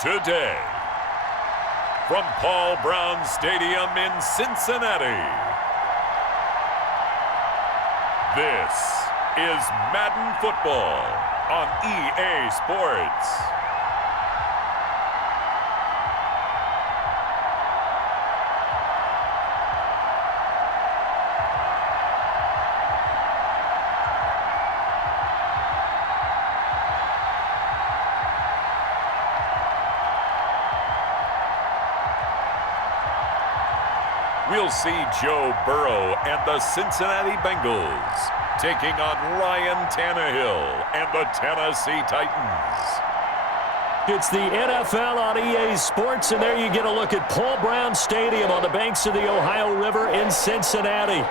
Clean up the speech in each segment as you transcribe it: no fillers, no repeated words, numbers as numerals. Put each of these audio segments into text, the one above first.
today. From Paul Brown Stadium in Cincinnati, this is Madden Football on EA Sports. We'll see Joe Burrow and the Cincinnati Bengals taking on Ryan Tannehill and the Tennessee Titans. It's the NFL on EA Sports, and there you get a look at Paul Brown Stadium on the banks of the Ohio River in Cincinnati.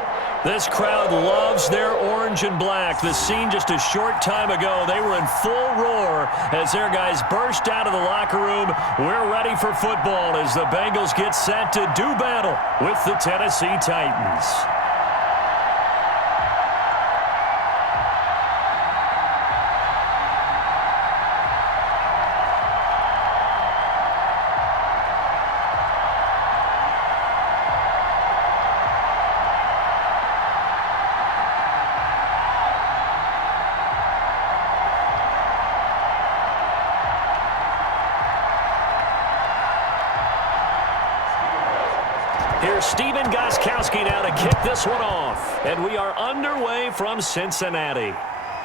This crowd loves their orange and black. The scene just a short time ago, they were in full roar as their guys burst out of the locker room. We're ready for football as the Bengals get set to do battle with the Tennessee Titans. Here's Stephen Gostkowski now to kick this one off. And we are underway from Cincinnati.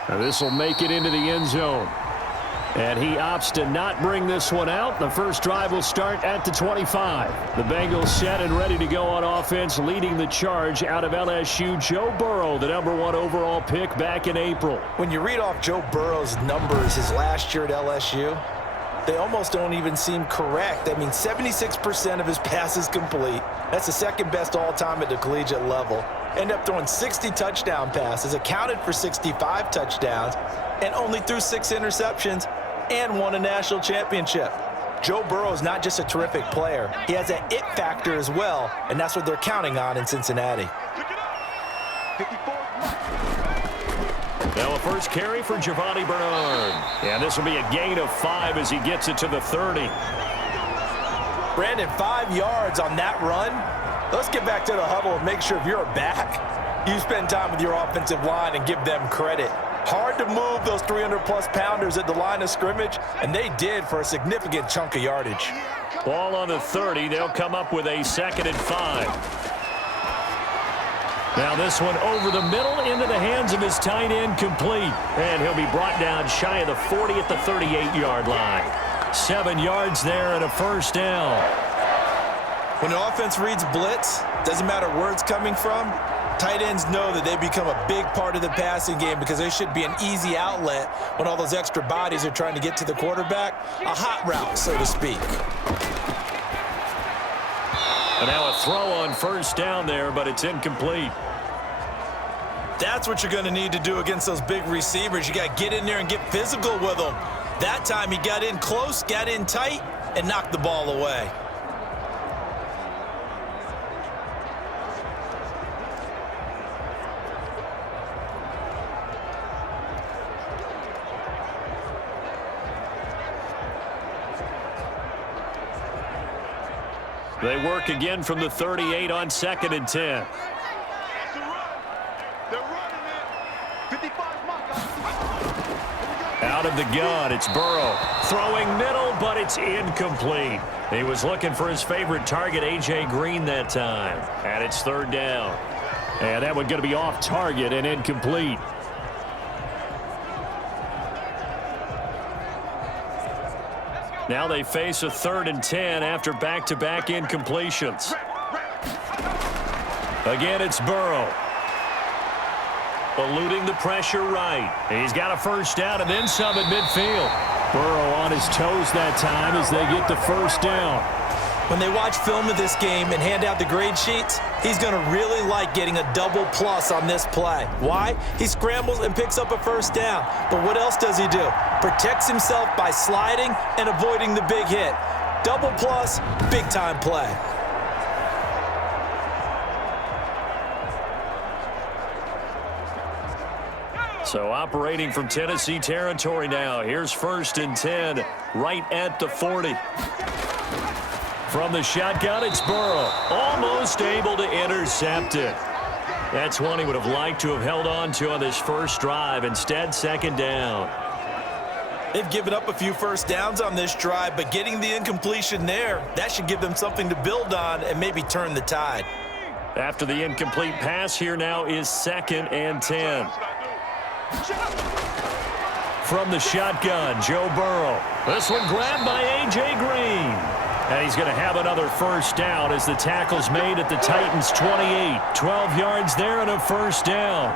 Now this will make it into the end zone. And he opts to not bring this one out. The first drive will start at the 25. The Bengals set and ready to go on offense, leading the charge out of LSU. Joe Burrow, the #1 overall pick back in April. When you read off Joe Burrow's numbers his last year at LSU, they almost don't even seem correct. I mean, 76% of his passes complete. That's the second best all-time at the collegiate level. Ended up throwing 60 touchdown passes, accounted for 65 touchdowns, and only threw 6 interceptions and won a national championship. Joe Burrow is not just a terrific player. He has an it factor as well, and that's what they're counting on in Cincinnati. Now a first carry for Giovanni Bernard. And this will be a gain of 5 as he gets it to the 30. Brandon, 5 yards on that run. Let's get back to the huddle and make sure if you're a back, you spend time with your offensive line and give them credit. Hard to move those 300-plus pounders at the line of scrimmage, and they did for a significant chunk of yardage. Ball on the 30. They'll come up with a 2nd and 5. Now this one over the middle into the hands of his tight end, complete. And he'll be brought down shy of the 40 at the 38-yard line. 7 yards there and a first down. When the offense reads blitz, doesn't matter where it's coming from, tight ends know that they become a big part of the passing game because they should be an easy outlet when all those extra bodies are trying to get to the quarterback. A hot route, so to speak. And now a throw on first down there, but it's incomplete. That's what you're going to need to do against those big receivers. You got to get in there and get physical with them. That time he got in close, got in tight, and knocked the ball away. They work again from the 38 on 2nd and 10. Out of the gun, it's Burrow. Throwing middle, but it's incomplete. He was looking for his favorite target, A.J. Green, that time. And it's 3rd down. And that one going to be off target and incomplete. Now they face a 3rd and 10 after back-to-back incompletions. Again, it's Burrow. Eluding the pressure right. He's got a first down and then some at midfield. Burrow on his toes that time as they get the first down. When they watch film of this game and hand out the grade sheets, he's going to really like getting a double plus on this play. Why? He scrambles and picks up a first down. But what else does he do? Protects himself by sliding and avoiding the big hit. Double plus, big-time play. So operating from Tennessee territory now. Here's 1st and 10 right at the 40. From the shotgun, it's Burrow. Almost able to intercept it. That's one he would have liked to have held on to on this first drive. Instead, 2nd down. They've given up a few first downs on this drive, but getting the incompletion there, that should give them something to build on and maybe turn the tide. After the incomplete pass, here now is 2nd and 10. From the shotgun, Joe Burrow. This one grabbed by A.J. Green. And he's going to have another first down as the tackle's made at the Titans' 28. 12 yards there and a first down.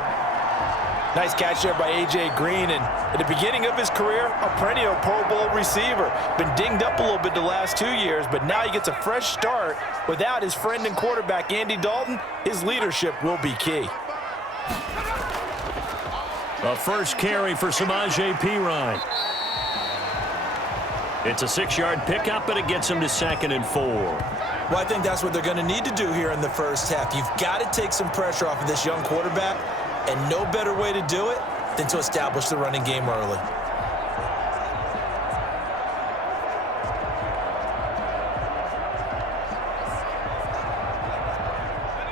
Nice catch there by A.J. Green. And at the beginning of his career, a perennial Pro Bowl receiver. Been dinged up a little bit the last 2 years, but now he gets a fresh start. Without his friend and quarterback, Andy Dalton, his leadership will be key. A first carry for Samaje Perine. It's a 6-yard pickup, but it gets him to 2nd and 4. Well, I think that's what they're going to need to do here in the first half. You've got to take some pressure off of this young quarterback, and no better way to do it than to establish the running game early.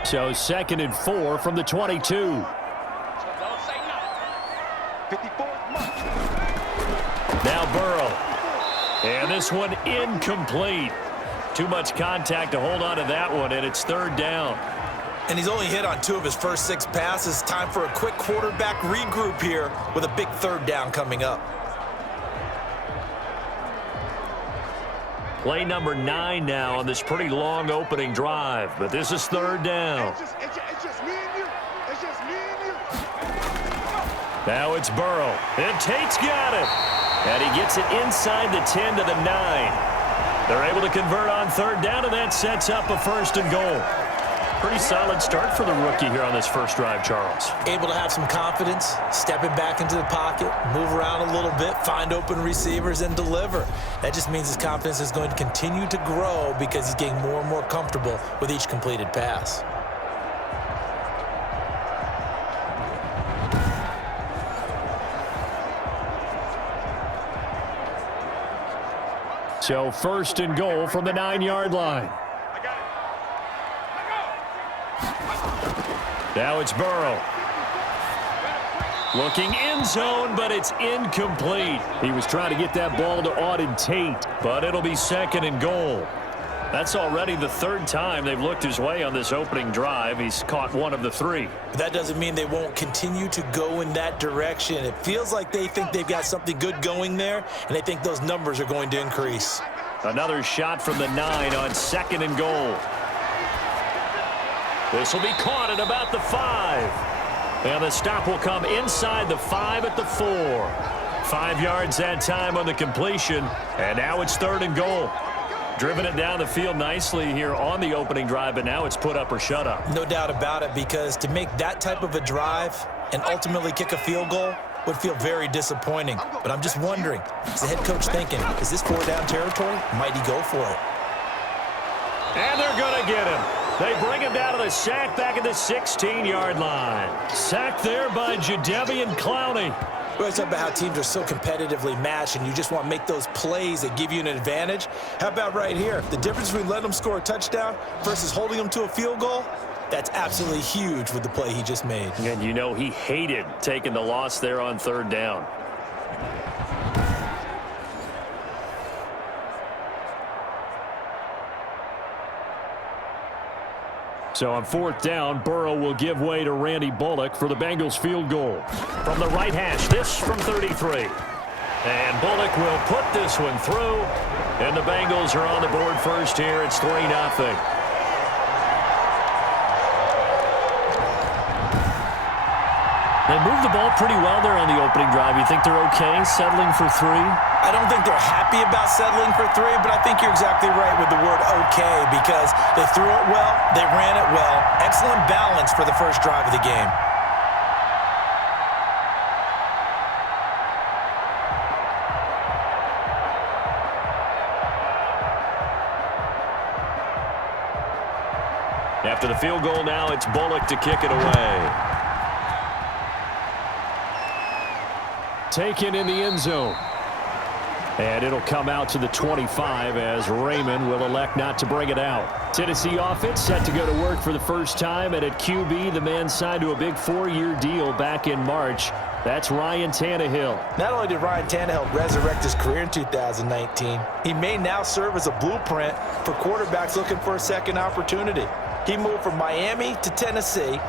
So 2nd and 4 from the 22. Now Burrow. And this one incomplete. Too much contact to hold on to that one, and it's 3rd down. And he's only hit on 2 of his first 6 passes. Time for a quick quarterback regroup here with a big 3rd down coming up. Play number 9 now on this pretty long opening drive, but this is 3rd down. It's just me and you. It's just me and you. Now it's Burrow, and Tate's got it. And he gets it inside the 10 to the 9. They're able to convert on 3rd down, and that sets up a 1st and goal. Pretty solid start for the rookie here on this first drive, Charles. Able to have some confidence, stepping back into the pocket, move around a little bit, find open receivers, and deliver. That just means his confidence is going to continue to grow because he's getting more and more comfortable with each completed pass. So 1st and goal from the 9-yard line. Now it's Burrow. Looking end zone, but it's incomplete. He was trying to get that ball to Auden Tate, but it'll be 2nd and goal. That's already the 3rd time they've looked his way on this opening drive. He's caught 1 of the 3. But that doesn't mean they won't continue to go in that direction. It feels like they think they've got something good going there, and they think those numbers are going to increase. Another shot from the 9 on 2nd and goal. This will be caught at about the 5. And the stop will come inside the 5 at the 4. 5 yards that time on the completion, and now it's 3rd and goal. Driven it down the field nicely here on the opening drive, but now it's put up or shut up. No doubt about it, because to make that type of a drive and ultimately kick a field goal would feel very disappointing. But I'm just wondering, is the head coach thinking, is this 4-down territory? Might he go for it? And they're going to get him. They bring him down to the sack back at the 16-yard line. Sacked there by Jadeveon Clowney. We always talk about how teams are so competitively matched and you just want to make those plays that give you an advantage. How about right here? The difference between letting them score a touchdown versus holding them to a field goal, that's absolutely huge with the play he just made. And you know he hated taking the loss there on 3rd down. So on 4th down, Burrow will give way to Randy Bullock for the Bengals field goal. From the right hash, this from 33. And Bullock will put this one through. And the Bengals are on the board first here. It's 3-0. They moved the ball pretty well there on the opening drive. You think they're okay settling for 3? I don't think they're happy about settling for 3, but I think you're exactly right with the word okay, because they threw it well, they ran it well. Excellent balance for the first drive of the game. After the field goal now, it's Bullock to kick it away. taken in the end zone. And it'll come out to the 25 as Raymond will elect not to bring it out. Tennessee offense set to go to work for the first time, and at QB, the man signed to a big 4-year deal back in March. That's Ryan Tannehill. Not only did Ryan Tannehill resurrect his career in 2019, he may now serve as a blueprint for quarterbacks looking for a second opportunity. He moved from Miami to Tennessee,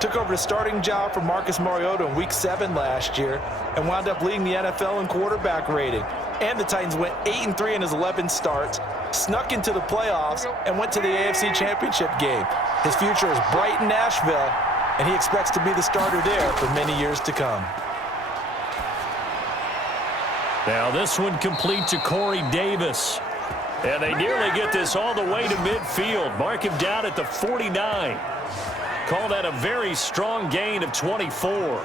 took over the starting job from Marcus Mariota in Week 7 last year, and wound up leading the NFL in quarterback rating. And the Titans went 8-3 in his 11 starts, snuck into the playoffs, and went to the AFC Championship game. His future is bright in Nashville, and he expects to be the starter there for many years to come. Now this one complete to Corey Davis. And they nearly get this all the way to midfield. Mark him down at the 49. Call that a very strong gain of 24.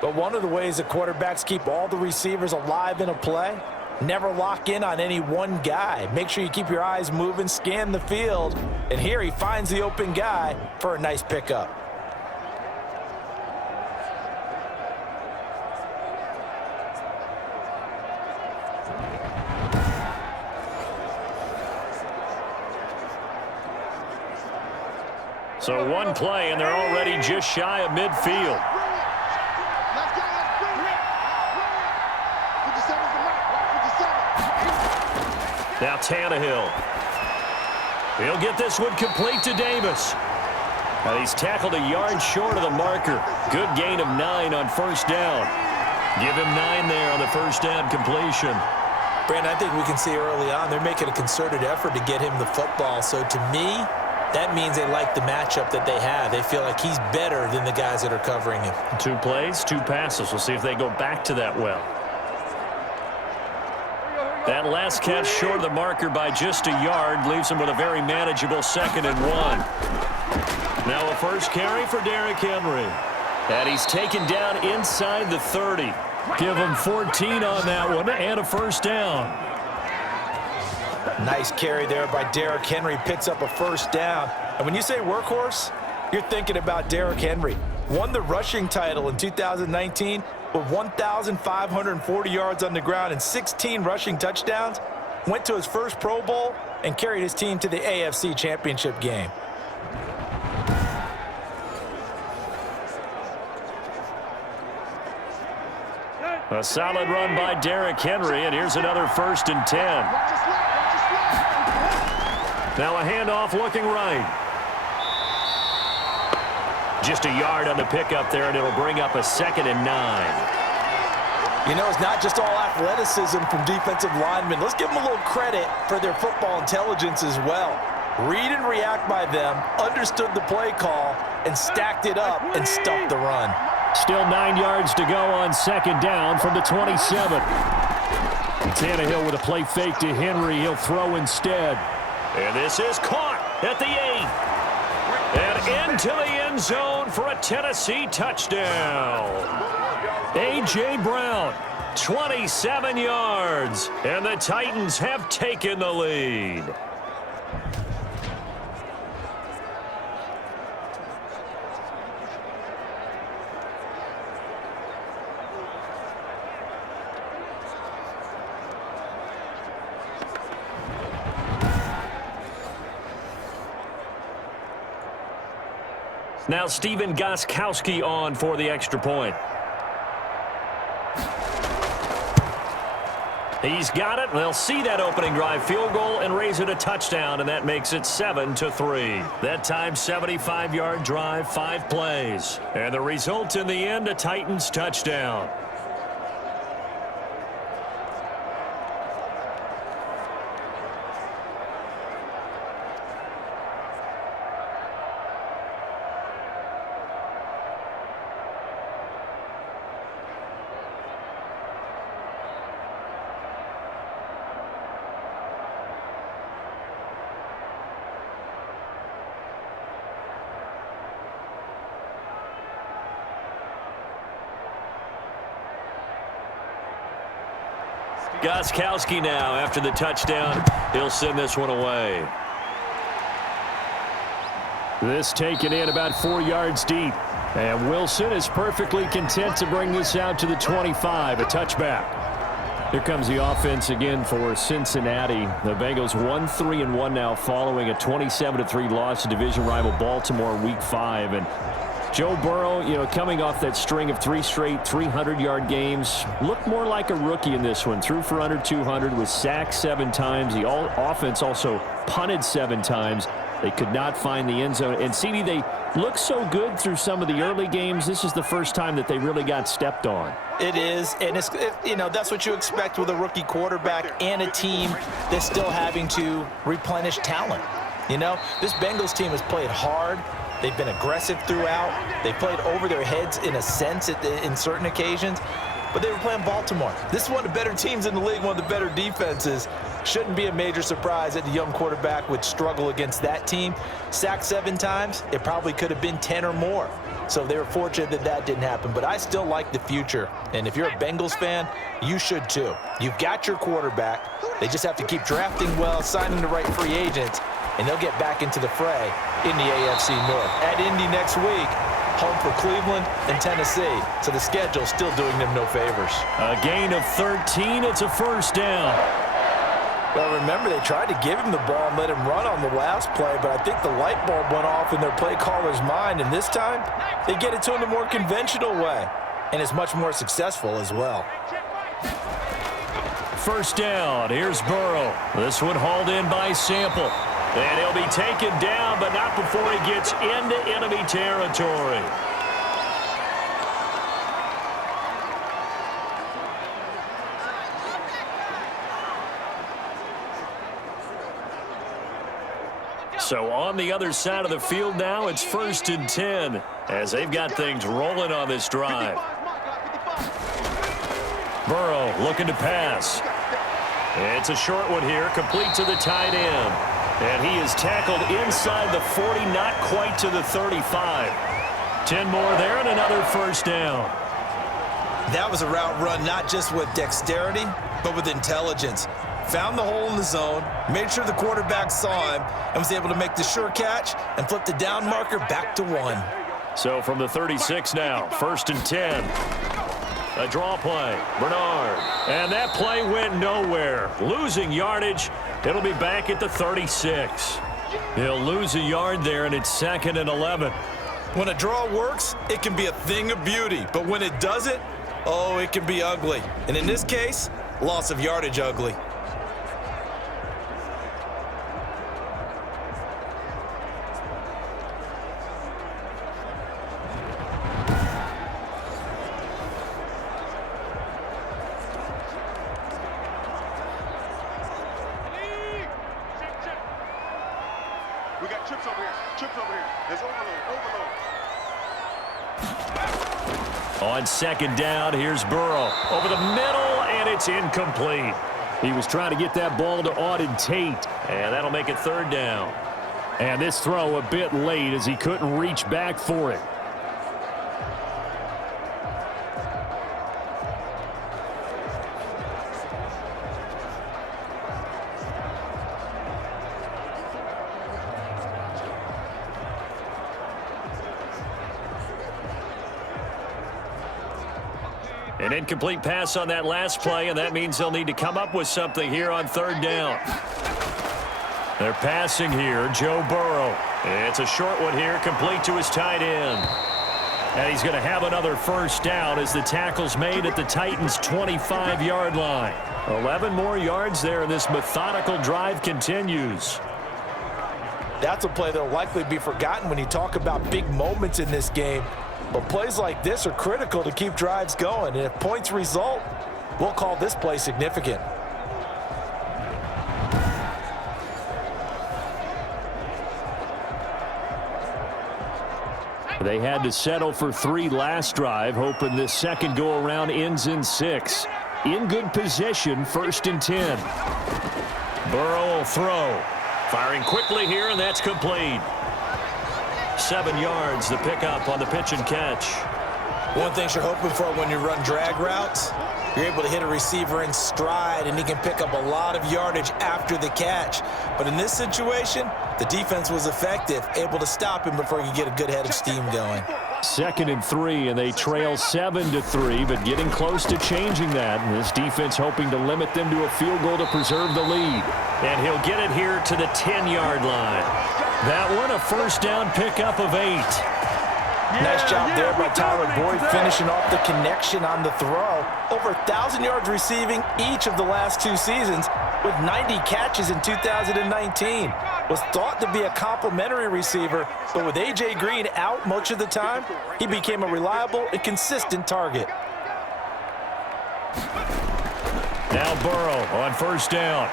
But one of the ways that quarterbacks keep all the receivers alive in a play, never lock in on any one guy. Make sure you keep your eyes moving, scan the field, and here he finds the open guy for a nice pickup. So one play, and they're already just shy of midfield. Now Tannehill. He'll get this one complete to Davis. And he's tackled a yard short of the marker. Good gain of 9 on first down. Give him 9 there on the first down completion. Brandon, I think we can see early on they're making a concerted effort to get him the football. So to me, that means they like the matchup that they have. They feel like he's better than the guys that are covering him. 2 plays, 2 passes. We'll see if they go back to that well. That last catch short of the marker by just a yard leaves him with a very manageable 2nd and 1. Now a first carry for Derrick Henry. And he's taken down inside the 30. Give him 14 on that one and a first down. Nice carry there by Derrick Henry. Picks up a first down. And when you say workhorse, you're thinking about Derrick Henry. Won the rushing title in 2019 with 1,540 yards on the ground and 16 rushing touchdowns. Went to his first Pro Bowl and carried his team to the AFC Championship game. A solid run by Derrick Henry, and here's another 1st and 10. Now a handoff looking right. Just a yard on the pickup there, and it'll bring up a 2nd and 9. You know, it's not just all athleticism from defensive linemen. Let's give them a little credit for their football intelligence as well. Read and react by them, understood the play call, and stacked it up and stuffed the run. Still 9 yards to go on 2nd down from the 27. Tannehill with a play fake to Henry. He'll throw instead. And this is caught at the 8. And into the end zone for a Tennessee touchdown. A.J. Brown, 27 yards. And the Titans have taken the lead. Now Stephen Gostkowski on for the extra point. He's got it. They'll see that opening drive field goal and raise it a touchdown, and that makes it 7-3. That time, 75-yard drive, 5 plays. And the result in the end, a Titans touchdown. Gostkowski now after the touchdown. He'll send this one away. This taken in about 4 yards deep. And Wilson is perfectly content to bring this out to the 25, a touchback. Here comes the offense again for Cincinnati. The Bengals 1-3-1 now following a 27-3 loss to division rival Baltimore Week 5. And Joe Burrow, coming off that string of 3 straight 300-yard games, looked more like a rookie in this one. Threw for under 200, was sacked 7 times. The offense also punted 7 times. They could not find the end zone. And CD, they looked so good through some of the early games. This is the first time that they really got stepped on. It is, and that's what you expect with a rookie quarterback and a team that's still having to replenish talent. This Bengals team has played hard. They've been aggressive throughout. They played over their heads in a sense in certain occasions, but they were playing Baltimore. This is one of the better teams in the league, one of the better defenses. Shouldn't be a major surprise that the young quarterback would struggle against that team. Sacked 7 times, it probably could have been 10 or more. So they were fortunate that that didn't happen. But I still like the future. And if you're a Bengals fan, you should too. You've got your quarterback. They just have to keep drafting well, signing the right free agents, and they'll get back into the fray in the AFC North. At Indy next week, home for Cleveland and Tennessee. So the schedule's still doing them no favors. A gain of 13. It's a first down. Well, remember, they tried to give him the ball and let him run on the last play, but I think the light bulb went off in their play caller's mind, and this time they get it to him the more conventional way, and it's much more successful as well. First down. Here's Burrow. This one hauled in by Sample. And he'll be taken down, but not before he gets into enemy territory. So on the other side of the field now, it's 1st and 10 as they've got things rolling on this drive. Burrow looking to pass. It's a short one here, complete to the tight end. And he is tackled inside the 40, not quite to the 35. 10 more there and another first down. That was a route run not just with dexterity, but with intelligence. Found the hole in the zone, made sure the quarterback saw him, and was able to make the sure catch and flip the down marker back to 1. So from the 36 now, 1st and 10. A draw play, Bernard. And that play went nowhere. Losing yardage. It'll be back at the 36. He'll lose a yard there, and it's 2nd and 11. When a draw works, it can be a thing of beauty. But when it doesn't, oh, it can be ugly. And in this case, loss of yardage ugly. We got chips over here. Chips over here. There's overload. On 2nd down, here's Burrow. Over the middle, and it's incomplete. He was trying to get that ball to Auden Tate, and that'll make it 3rd down. And this throw a bit late as he couldn't reach back for it. An incomplete pass on that last play, and that means they'll need to come up with something here on 3rd down. They're passing here, Joe Burrow. It's a short one here, complete to his tight end. And he's going to have another first down as the tackle's made at the Titans' 25-yard line. 11 more yards there, and this methodical drive continues. That's a play that'll likely be forgotten when you talk about big moments in this game. But plays like this are critical to keep drives going. And if points result, we'll call this play significant. They had to settle for 3 last drive, hoping this second go-around ends in 6. In good position, 1st and 10. Burrow will throw. Firing quickly here, and that's complete. 7 yards, the pickup on the pitch and catch. One thing you're hoping for when you run drag routes, You're able to hit a receiver in stride, and he can pick up a lot of yardage after the catch. But in this situation, the defense was effective, able to stop him before he could get a good head of steam going. 2nd and 3, and they trail 7-3, but getting close to changing that. And this defense hoping to limit them to a field goal to preserve the lead. And he'll get it here to the 10-yard line. That one a first down pickup of 8. Nice job there by Tyler Boyd, finishing off the connection on the throw. Over 1,000 yards receiving each of the last 2 seasons, with 90 catches in 2019. Was thought to be a complimentary receiver, but with A.J. Green out much of the time, he became a reliable and consistent target. Now Burrow on first down.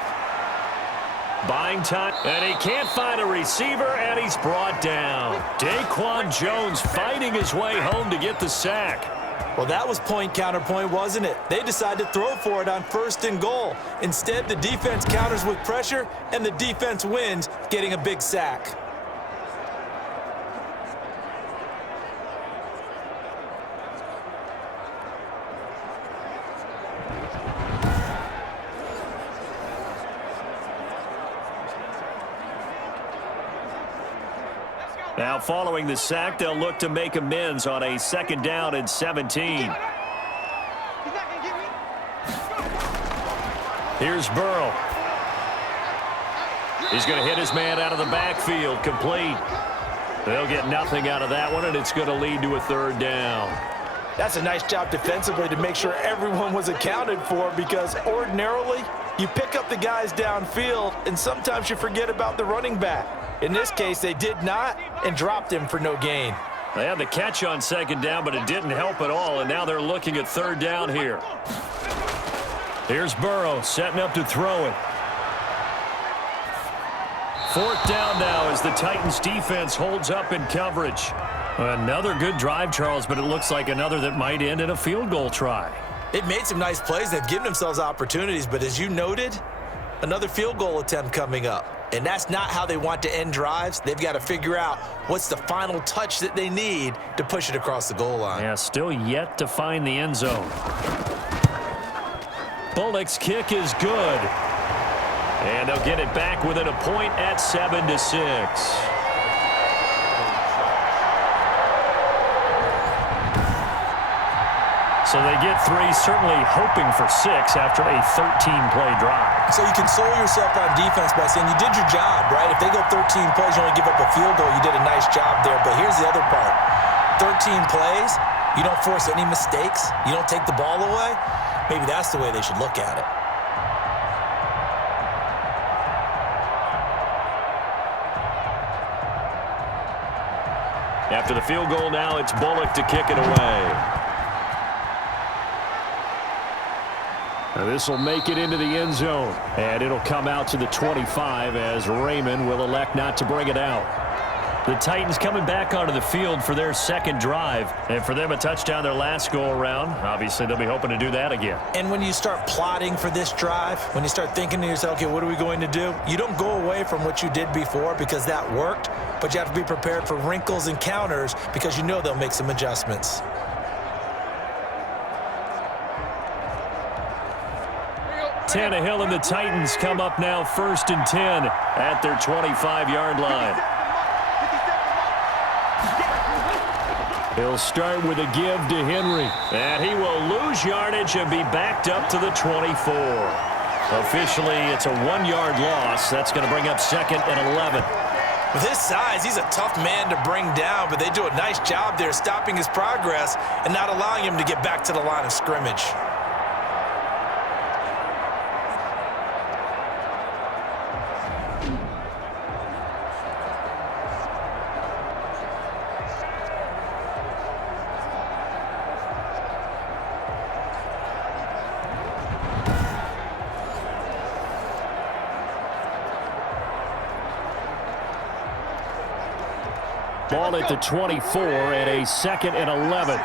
Buying time, and he can't find a receiver, and he's brought down. Daquan Jones fighting his way home to get the sack. Well, that was point counterpoint, wasn't it? They decided to throw for it on 1st and goal. Instead, the defense counters with pressure, and the defense wins, getting a big sack. Now following the sack, they'll look to make amends on a 2nd down and 17. Here's Burrow. He's going to hit his man out of the backfield, complete. They'll get nothing out of that one, and it's going to lead to a 3rd down. That's a nice job defensively to make sure everyone was accounted for, because ordinarily you pick up the guys downfield and sometimes you forget about the running back. In this case, they did not and dropped him for no gain. They had the catch on 2nd down, but it didn't help at all, and now they're looking at 3rd down here. Here's Burrow setting up to throw it. 4th down now as the Titans defense holds up in coverage. Another good drive, Charles, but it looks like another that might end in a field goal try. They've made some nice plays. They've given themselves opportunities, but as you noted, another field goal attempt coming up. And that's not how they want to end drives. They've got to figure out what's the final touch that they need to push it across the goal line. Yeah, still yet to find the end zone. Bullock's kick is good. And they'll get it back within a point at 7-6. So they get 3, certainly hoping for 6 after a 13-play drive. So you console yourself on defense by saying you did your job, right? If they go 13 plays, you only give up a field goal, you did a nice job there. But here's the other part. 13 plays, you don't force any mistakes, you don't take the ball away. Maybe that's the way they should look at it. After the field goal now, it's Bullock to kick it away. This will make it into the end zone, and it'll come out to the 25 as Raymond will elect not to bring it out. The Titans coming back onto the field for their 2nd drive, and for them a touchdown their last go-around. Obviously, they'll be hoping to do that again. And when you start plotting for this drive, when you start thinking to yourself, okay, what are we going to do? You don't go away from what you did before because that worked, but you have to be prepared for wrinkles and counters because you know they'll make some adjustments. Tannehill and the Titans come up now 1st and 10 at their 25-yard line. He'll start with a give to Henry, and he will lose yardage and be backed up to the 24. Officially, it's a 1-yard loss. That's going to bring up 2nd and 11. With his size, he's a tough man to bring down, but they do a nice job there stopping his progress and not allowing him to get back to the line of scrimmage. Ball at the 24 and a 2nd and 11.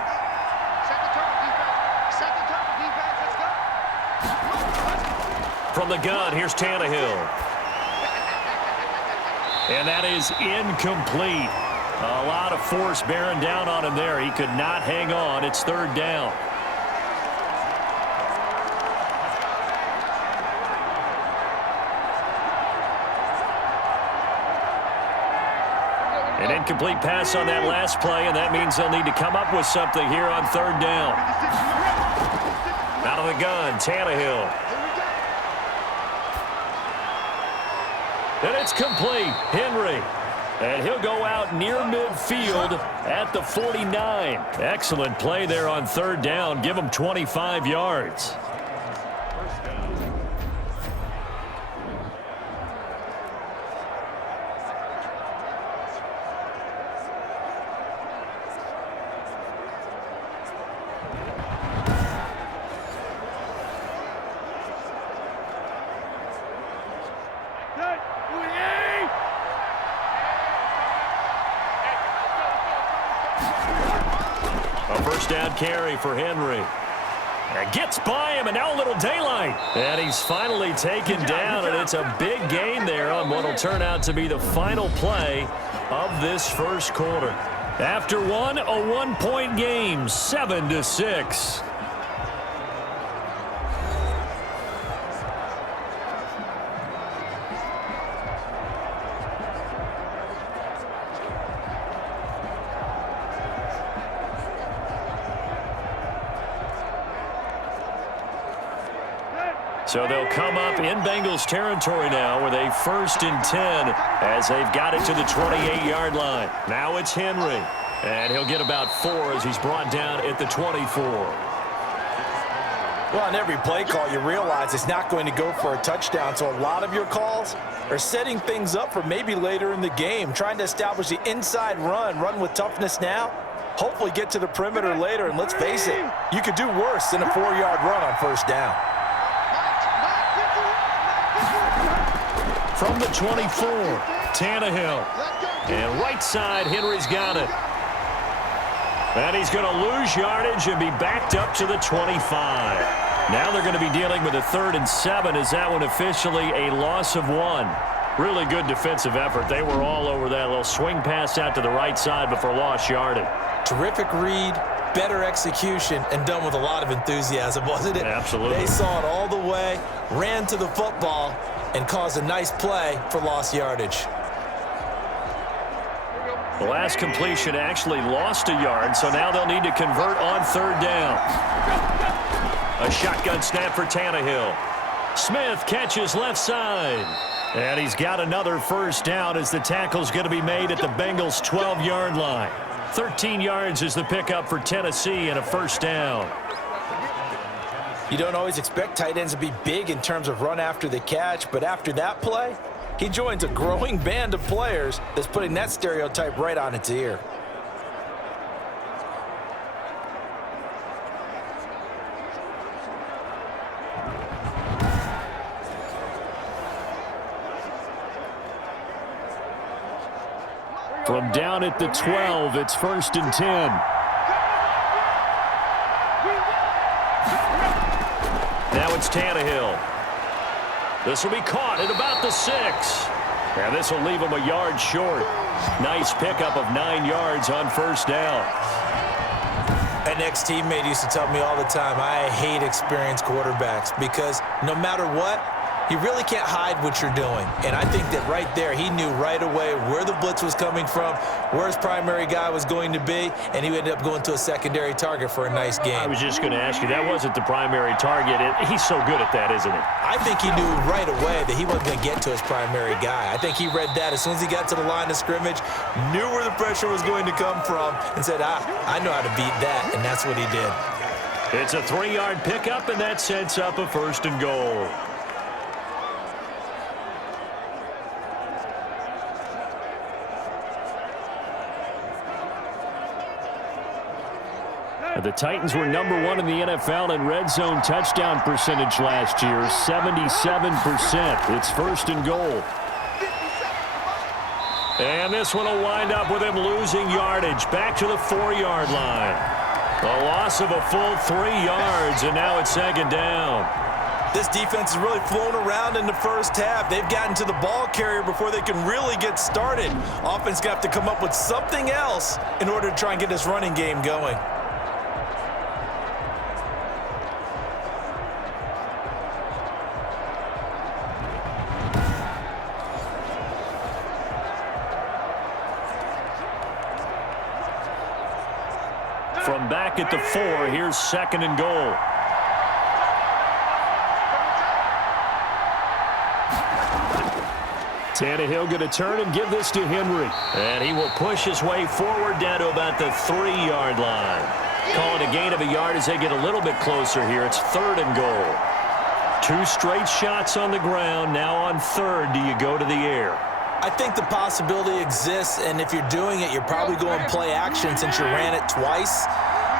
From the gun, here's Tannehill. And that is incomplete. A lot of force bearing down on him there. He could not hang on. It's 3rd down. An incomplete pass on that last play, and that means they'll need to come up with something here on third down. Out of the gun, Tannehill. And it's complete. Henry. And he'll go out near midfield at the 49. Excellent play there on third down. Give him 25 yards. A first down carry for Henry. And gets by him, and now a little daylight. And he's finally taken down, and it's a big gain there on what will turn out to be the final play of this first quarter. After one, a one-point game, 7-6. So they'll come up in Bengals territory now with a 1st and 10 as they've got it to the 28-yard line. Now it's Henry, and he'll get about 4 as he's brought down at the 24. Well, on every play call, you realize it's not going to go for a touchdown, so a lot of your calls are setting things up for maybe later in the game, trying to establish the inside run with toughness now, hopefully get to the perimeter later, and let's face it, you could do worse than a 4-yard run on first down. From the 24, Tannehill. And right side, Henry's got it. And he's going to lose yardage and be backed up to the 25. Now they're going to be dealing with a 3rd and 7 as that one officially a loss of 1. Really good defensive effort. They were all over that little swing pass out to the right side before lost yardage. Terrific read, better execution, and done with a lot of enthusiasm, wasn't it? Absolutely. They saw it all the way, ran to the football, and caused a nice play for lost yardage. The last completion actually lost a yard, so now they'll need to convert on third down. A shotgun snap for Tannehill. Smith catches left side. And he's got another first down as the tackle's going to be made at the Bengals' 12-yard line. 13 yards is the pickup for Tennessee and a first down. You don't always expect tight ends to be big in terms of run after the catch, but after that play, he joins a growing band of players that's putting that stereotype right on its ear. From down at the 12, it's 1st and 10. Now it's Tannehill. This will be caught at about the 6. And this will leave him a yard short. Nice pickup of 9 yards on first down. An ex-teammate used to tell me all the time, I hate experienced quarterbacks because no matter what, you really can't hide what you're doing. And I think that right there, he knew right away where the blitz was coming from, where his primary guy was going to be, and he ended up going to a secondary target for a nice game. I was just going to ask you, that wasn't the primary target. He's so good at that, isn't it? I think he knew right away that he wasn't going to get to his primary guy. I think he read that as soon as he got to the line of scrimmage, knew where the pressure was going to come from, and said, I know how to beat that, and that's what he did. It's a 3-yard pickup, and that sets up a 1st and goal. The Titans were number 1 in the NFL in red zone touchdown percentage last year, 77%. It's 1st and goal. And this one will wind up with him losing yardage back to the 4-yard line. A loss of a full 3 yards, and now it's 2nd down. This defense has really flown around in the first half. They've gotten to the ball carrier before they can really get started. Offense got to come up with something else in order to try and get this running game going. them back at the 4. Here's 2nd and goal. Tannehill going to turn and give this to Henry. And he will push his way forward down to about the 3-yard line. Call it a gain of a yard as they get a little bit closer here. It's 3rd and goal. 2 straight shots on the ground. Now on 3rd, do you go to the air? I think the possibility exists, and if you're doing it, you're probably going play action since you ran it twice.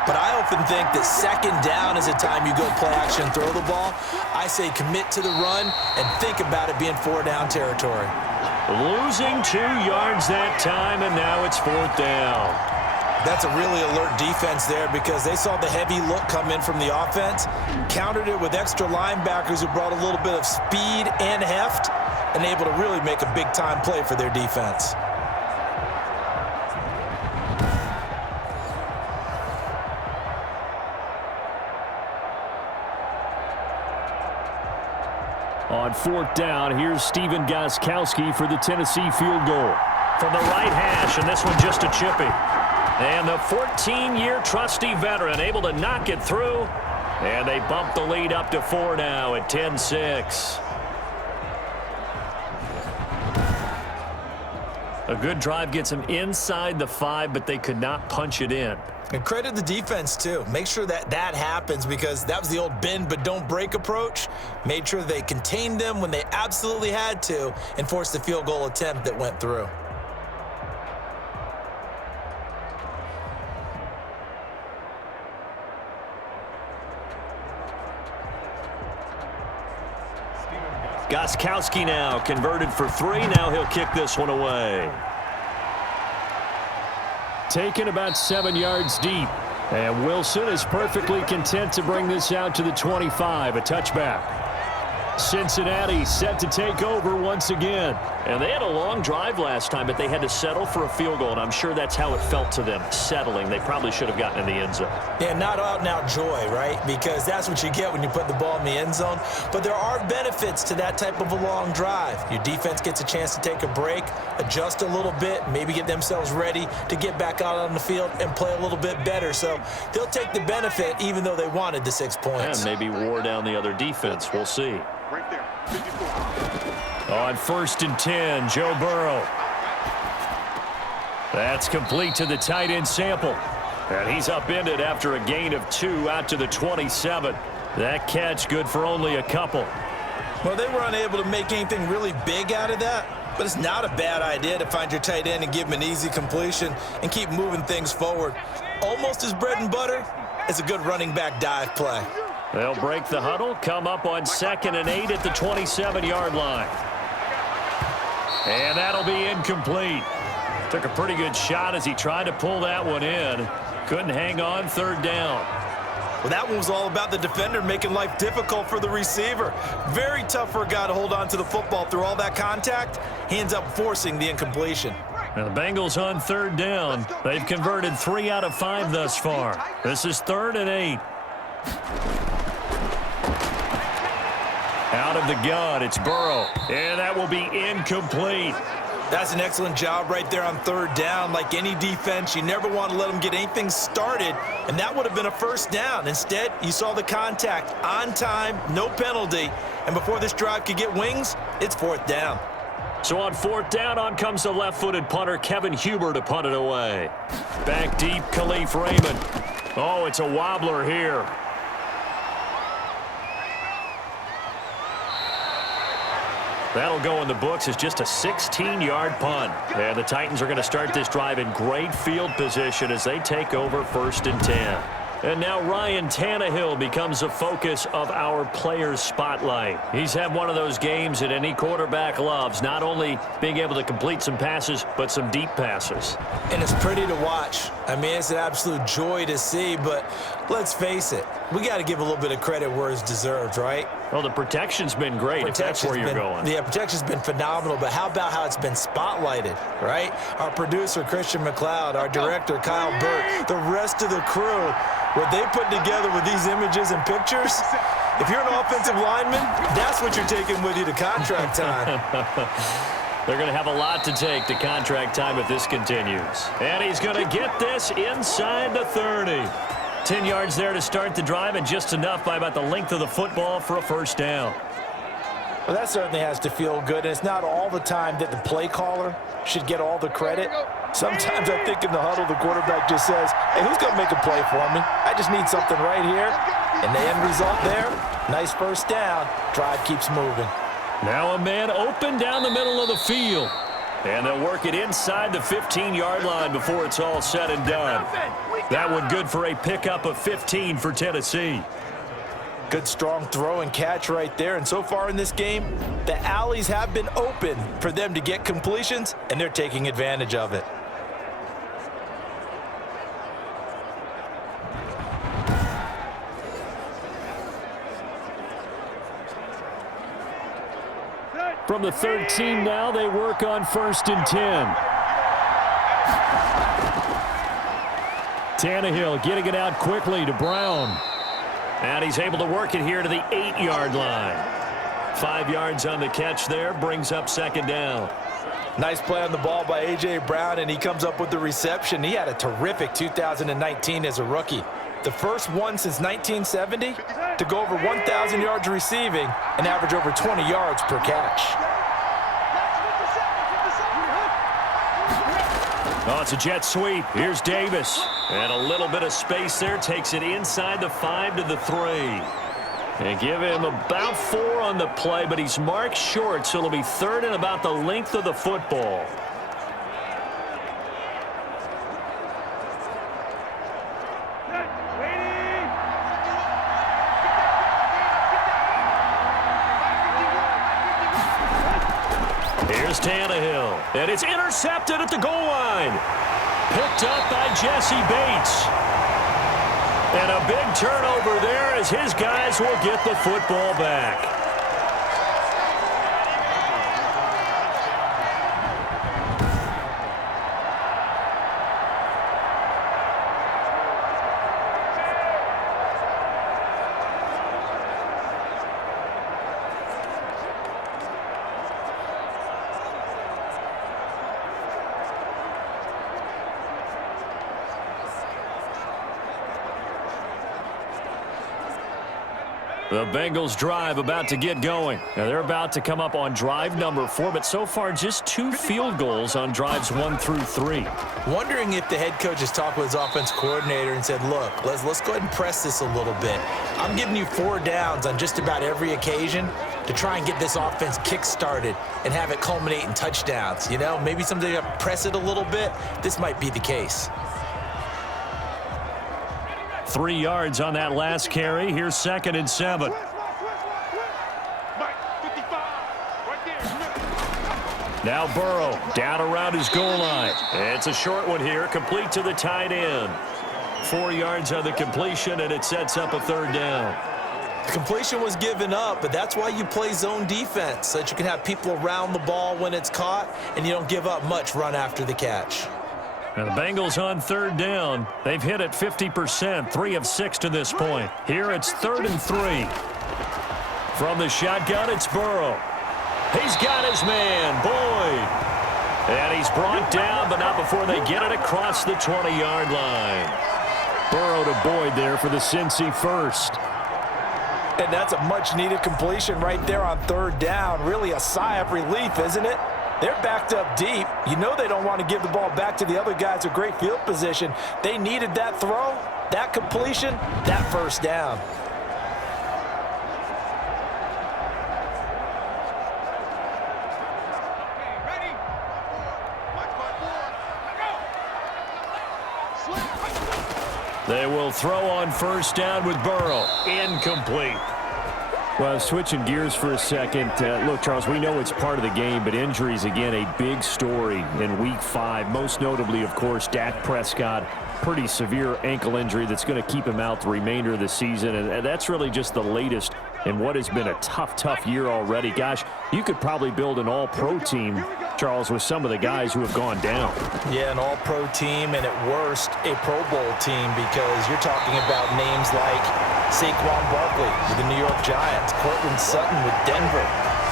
But I often think that 2nd down is a time you go play action and throw the ball. I say commit to the run and think about it being 4-down territory. Losing 2 yards that time, and now it's 4th down. That's a really alert defense there because they saw the heavy look come in from the offense, countered it with extra linebackers who brought a little bit of speed and heft, and able to really make a big-time play for their defense. On 4th down, here's Stephen Gostkowski for the Tennessee field goal. From the right hash, and this one just a chippy. And the 14-year trusty veteran able to knock it through. And they bump the lead up to 4 now at 10-6. A good drive gets them inside the 5, but they could not punch it in. And credit the defense, too. Make sure that happens because that was the old bend but don't break approach. Made sure they contained them when they absolutely had to and forced the field goal attempt that went through. Gostkowski now converted for 3. Now he'll kick this one away. Taken about 7 yards deep. And Wilson is perfectly content to bring this out to the 25, a touchback. Cincinnati set to take over once again. And they had a long drive last time, but they had to settle for a field goal, and I'm sure that's how it felt to them, settling. They probably should have gotten in the end zone. Yeah, not out-and-out joy, right? Because that's what you get when you put the ball in the end zone. But there are benefits to that type of a long drive. Your defense gets a chance to take a break, adjust a little bit, maybe get themselves ready to get back out on the field and play a little bit better. So they'll take the benefit even though they wanted the 6 points. And maybe wore down the other defense. We'll see. Right there, 54. On 1st and 10, Joe Burrow. That's complete to the tight end Sample. And he's upended after a gain of 2 out to the 27. That catch good for only a couple. Well, they were unable to make anything really big out of that, but it's not a bad idea to find your tight end and give him an easy completion and keep moving things forward. Almost as bread and butter as a good running back dive play. They'll break the huddle, come up on 2nd and 8 at the 27-yard line. And that'll be incomplete. Took a pretty good shot as he tried to pull that one in. Couldn't hang on 3rd down. Well, that one was all about the defender making life difficult for the receiver. Very tough for a guy to hold on to the football through all that contact. He ends up forcing the incompletion. Now the Bengals on 3rd down. They've converted 3 out of 5 thus far. This is 3rd and 8. Out of the gun, it's Burrow. And that will be incomplete. That's an excellent job right there on 3rd down. Like any defense, you never want to let them get anything started, and that would have been a 1st down. Instead, you saw the contact on time, no penalty, and before this drive could get wings, it's 4th down. So on 4th down, on comes the left-footed punter, Kevin Huber, to punt it away. Back deep, Khalif Raymond. Oh, it's a wobbler here. That'll go in the books as just a 16-yard punt. And the Titans are going to start this drive in great field position as they take over 1st and 10. And now Ryan Tannehill becomes the focus of our players' spotlight. He's had one of those games that any quarterback loves, not only being able to complete some passes, but some deep passes. And it's pretty to watch. I mean, it's an absolute joy to see, but let's face it, we got to give a little bit of credit where it's deserved, right? Well, the protection's been great, if that's where you're going. Yeah, protection's been phenomenal, but how about how it's been spotlighted, right? Our producer, Christian McLeod, our director, Kyle Burt, the rest of the crew, what they put together with these images and pictures, if you're an offensive lineman, that's what you're taking with you to contract time. They're going to have a lot to take to contract time if this continues. And he's going to get this inside the 30. 10 yards there to start the drive, and just enough by about the length of the football for a first down. Well, that certainly has to feel good, and it's not all the time that the play caller should get all the credit. Sometimes I think in the huddle, the quarterback just says, hey, who's going to make a play for me? I just need something right here. And the end result there, nice first down. Drive keeps moving. Now a man open down the middle of the field. And they'll work it inside the 15-yard line before it's all said and done. That one good for a pickup of 15 for Tennessee. Good strong throw and catch right there. And so far in this game, the alleys have been open for them to get completions, and they're taking advantage of it. From the 13 now, they work on 1st and 10. Tannehill getting it out quickly to Brown. And he's able to work it here to the 8-yard line. 5 yards on the catch there, brings up 2nd down. Nice play on the ball by A.J. Brown, and he comes up with the reception. He had a terrific 2019 as a rookie. The first one since 1970 to go over 1,000 yards receiving and average over 20 yards per catch. Oh, it's a jet sweep. Here's Davis. And a little bit of space there. Takes it inside the 5 to the 3. And give him about 4 on the play, but he's marked short, so it'll be 3rd and about the length of the football. Here's Tannehill, and it's intercepted at the goal line. Picked up by Jesse Bates. And a big turnover there as his guys will get the football back. The Bengals drive about to get going. Now they're about to come up on drive number 4, but so far just 2 field goals on drives 1 through 3. Wondering if the head coach has talked with his offense coordinator and said, look, let's go ahead and press this a little bit. I'm giving you 4 downs on just about every occasion to try and get this offense kick-started and have it culminate in touchdowns. You know, maybe something to press it a little bit. This might be the case. 3 yards on that last carry. Here's 2nd and 7. Now Burrow down around his goal line. It's a short one here, complete to the tight end. 4 yards on the completion, and it sets up a 3rd down. The completion was given up, but that's why you play zone defense, so that you can have people around the ball when it's caught, and you don't give up much run after the catch. And the Bengals on 3rd down. They've hit it 50%, 3 of 6 to this point. Here it's 3rd and 3. From the shotgun, it's Burrow. He's got his man, Boyd. And he's brought down, but not before they get it across the 20-yard line. Burrow to Boyd there for the Cincy first. And that's a much-needed completion right there on 3rd down. Really a sigh of relief, isn't it? They're backed up deep. You know they don't want to give the ball back to the other guys with great field position. They needed that throw, that completion, that 1st down. They will throw on 1st down with Burrow. Incomplete. Well, switching gears for a second. Look, Charles, we know it's part of the game, but injuries, again, a big story in Week 5. Most notably, of course, Dak Prescott. Pretty severe ankle injury that's going to keep him out the remainder of the season. And that's really just the latest in what has been a tough year already. Gosh, you could probably build an all-pro team, Charles, with some of the guys who have gone down. Yeah, an all-pro team, and at worst, a Pro Bowl team, because you're talking about names like Saquon Barkley with the New York Giants, Cortland Sutton with Denver,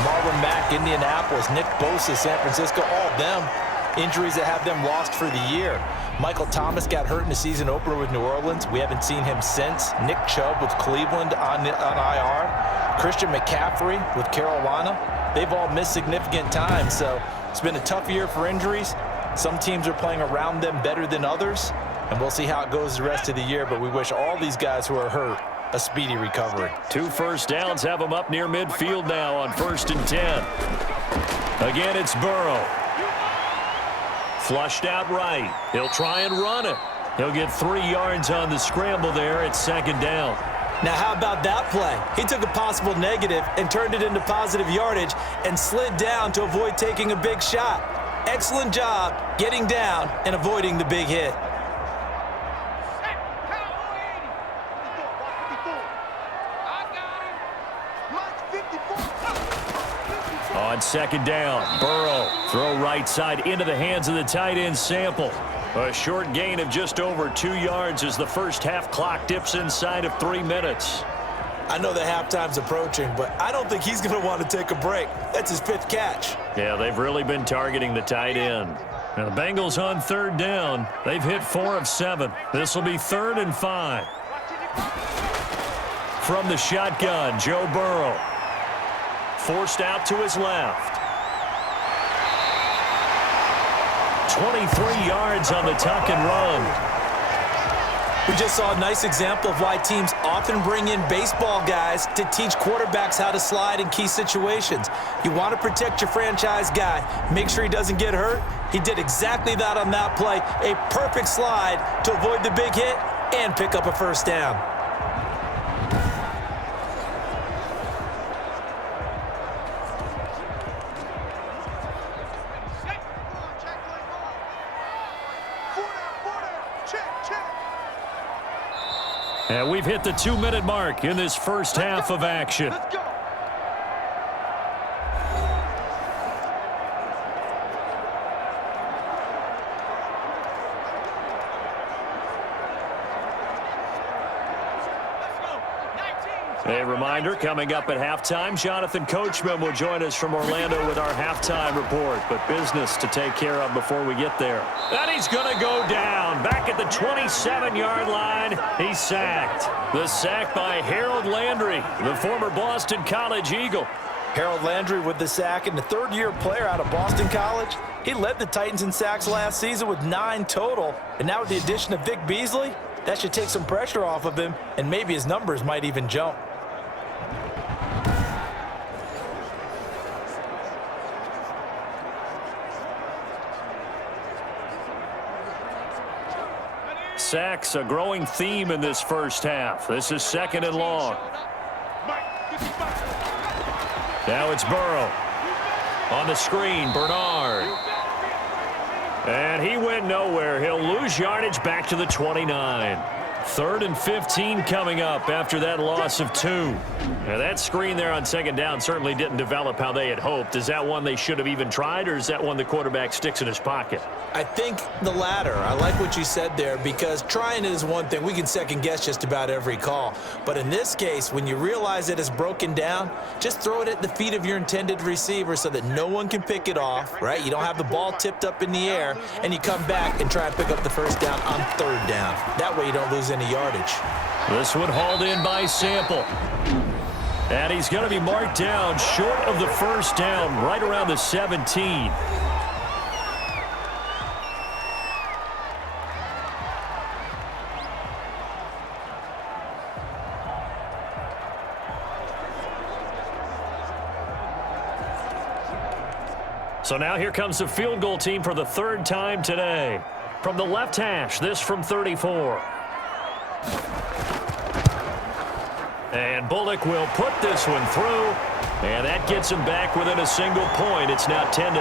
Marlon Mack, Indianapolis, Nick Bosa, San Francisco, all of them injuries that have them lost for the year. Michael Thomas got hurt in the season opener with New Orleans. We haven't seen him since. Nick Chubb with Cleveland on IR. Christian McCaffrey with Carolina. They've all missed significant time, so it's been a tough year for injuries. Some teams are playing around them better than others, and we'll see how it goes the rest of the year, but we wish all these guys who are hurt a speedy recovery. 2 first downs have them up near midfield now on 1st and 10. Again, it's Burrow. Flushed out right. He'll try and run it. He'll get 3 yards on the scramble there at 2nd down. Now, how about that play? He took a possible negative and turned it into positive yardage and slid down to avoid taking a big shot. Excellent job getting down and avoiding the big hit. On 2nd down, Burrow. Throw right side into the hands of the tight end Sample. A short gain of just over 2 yards as the first half clock dips inside of 3 minutes. I know that halftime's approaching, but I don't think he's going to want to take a break. That's his 5th catch. Yeah, they've really been targeting the tight end. Now the Bengals on 3rd down. They've hit 4 of 7. This will be 3rd and 5. From the shotgun, Joe Burrow. Forced out to his left. 23 yards on the tuck and run. We just saw a nice example of why teams often bring in baseball guys to teach quarterbacks how to slide in key situations. You want to protect your franchise guy. Make sure he doesn't get hurt. He did exactly that on that play. A perfect slide to avoid the big hit and pick up a 1st down. And we've hit the 2-minute mark in this first half of action. Let's go. A reminder, coming up at halftime, Jonathan Coachman will join us from Orlando with our halftime report. But business to take care of before we get there. And he's going to go down. Back at the 27-yard line, he's sacked. The sack by Harold Landry, the former Boston College Eagle. Harold Landry with the sack, and the 3rd-year player out of Boston College. He led the Titans in sacks last season with 9 total. And now with the addition of Vic Beasley, that should take some pressure off of him, and maybe his numbers might even jump. Sacks, a growing theme in this first half. This is 2nd and long. Now it's Burrow. On the screen, Bernard. And he went nowhere. He'll lose yardage back to the 29. 3rd and 15 coming up after that loss of 2. Now that screen there on 2nd down certainly didn't develop how they had hoped. Is that one they should have even tried, or is that one the quarterback sticks in his pocket? I think the latter. I like what you said there, because trying it is one thing. We can second guess just about every call. But in this case, when you realize it is broken down, just throw it at the feet of your intended receiver so that no one can pick it off, right? You don't have the ball tipped up in the air, and you come back and try and pick up the 1st down on 3rd down. That way you don't lose any yardage. This one hauled in by Sample. And he's going to be marked down short of the 1st down, right around the 17. So now here comes the field goal team for the 3rd time today. From the left hash, this from 34. And Bullock will put this one through. And that gets him back within a single point. It's now 10-9.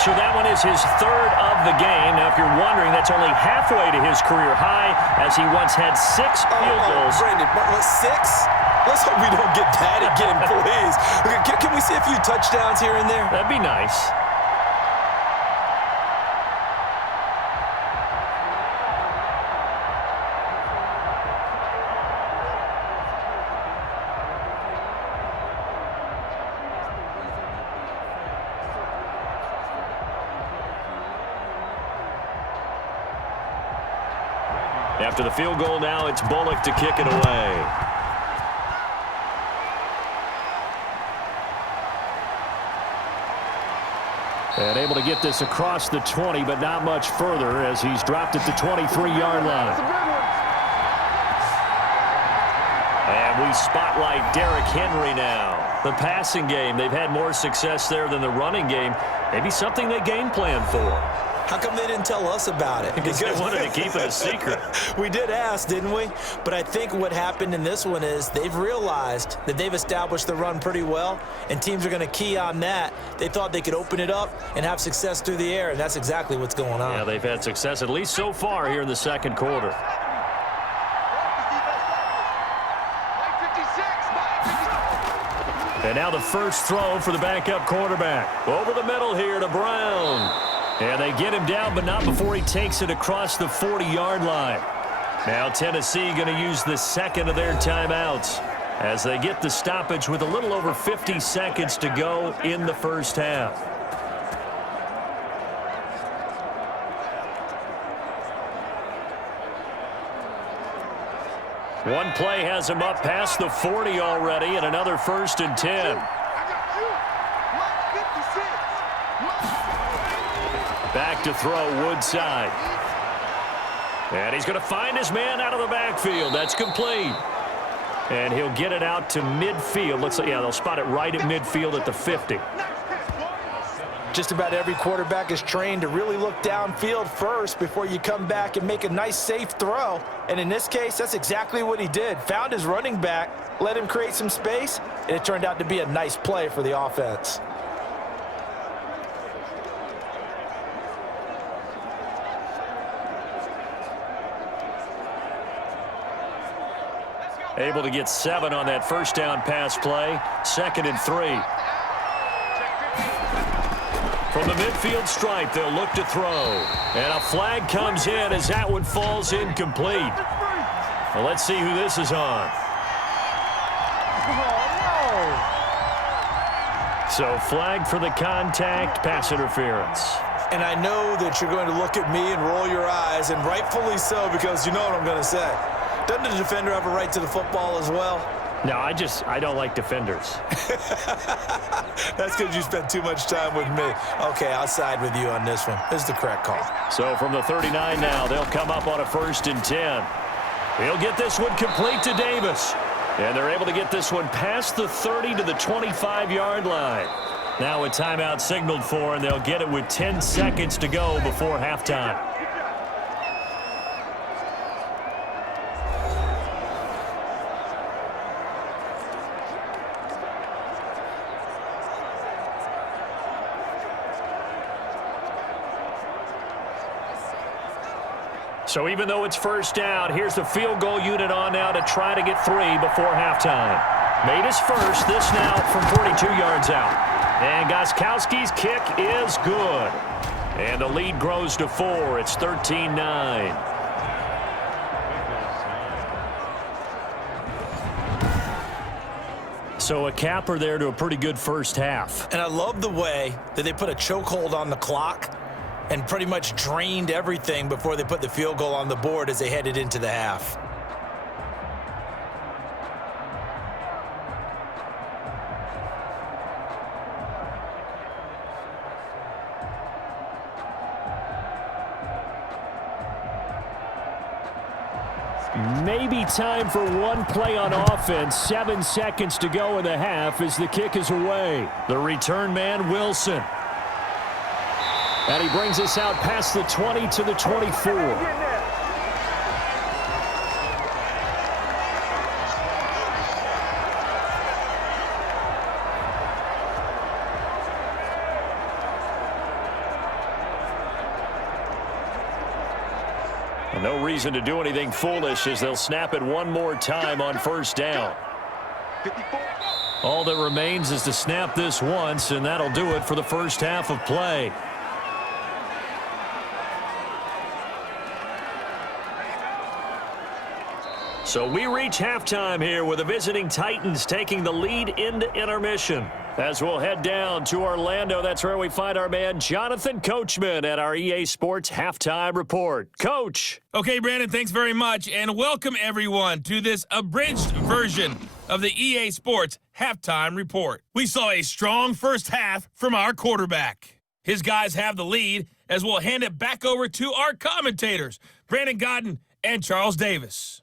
So that one is his 3rd of the game. Now, if you're wondering, that's only halfway to his career high, as he once had 6 field goals. Brandon, 6? Let's hope we don't get that again, please. Can we see a few touchdowns here and there? That'd be nice. After the field goal now, it's Bullock to kick it away. And able to get this across the 20, but not much further as he's dropped at the 23-yard line. And we spotlight Derrick Henry now. The passing game, they've had more success there than the running game. Maybe something they game plan for. How come they didn't tell us about it? Because they wanted to keep it a secret. We did ask, didn't we? But I think what happened in this one is they've realized that they've established the run pretty well, and teams are going to key on that. They thought they could open it up and have success through the air, and that's exactly what's going on. Yeah, they've had success, at least so far, here in the second quarter. And now the first throw for the backup quarterback. Over the middle here to Brown. And they get him down, but not before he takes it across the 40-yard line. Now Tennessee going to use the second of their timeouts as they get the stoppage with a little over 50 seconds to go in the first half. One play has him up past the 40 already, and another 1st and 10. Back to throw, Woodside. And he's going to find his man out of the backfield. That's complete. And he'll get it out to midfield. Looks like, yeah, they'll spot it right at midfield at the 50. Just about every quarterback is trained to really look downfield first before you come back and make a nice, safe throw. And in this case, that's exactly what he did. Found his running back, let him create some space, and it turned out to be a nice play for the offense. Able to get 7 on that first down pass play. 2nd and 3. From the midfield stripe, they'll look to throw. And a flag comes in as that one falls incomplete. Well, let's see who this is on. So flag for the contact, pass interference. And I know that you're going to look at me and roll your eyes, and rightfully so, because you know what I'm going to say. Doesn't the defender have a right to the football as well? No, I don't like defenders. That's because you spent too much time with me. Okay, I'll side with you on this one. This is the correct call. So from the 39 now, they'll come up on a 1st and 10. He'll get this one complete to Davis. And they're able to get this one past the 30 to the 25-yard line. Now a timeout signaled for, and they'll get it with 10 seconds to go before halftime. So even though it's first down, here's the field goal unit on now to try to get 3 before halftime. Made his first, this now from 42 yards out. And Gostkowski's kick is good. And the lead grows to 4. It's 13-9. So a capper there to a pretty good first half. And I love the way that they put a chokehold on the clock and pretty much drained everything before they put the field goal on the board as they headed into the half. Maybe time for one play on offense. 7 seconds to go in the half as the kick is away. The return man, Wilson. And he brings us out past the 20 to the 24. No reason to do anything foolish as they'll snap it one more time on first down. All that remains is to snap this once, and that'll do it for the first half of play. So we reach halftime here with the visiting Titans taking the lead into intermission. As we'll head down to Orlando, that's where we find our man Jonathan Coachman at our EA Sports Halftime Report. Coach. Okay, Brandon, thanks very much, and welcome everyone to this abridged version of the EA Sports Halftime Report. We saw a strong first half from our quarterback. His guys have the lead as we'll hand it back over to our commentators, Brandon Godden and Charles Davis.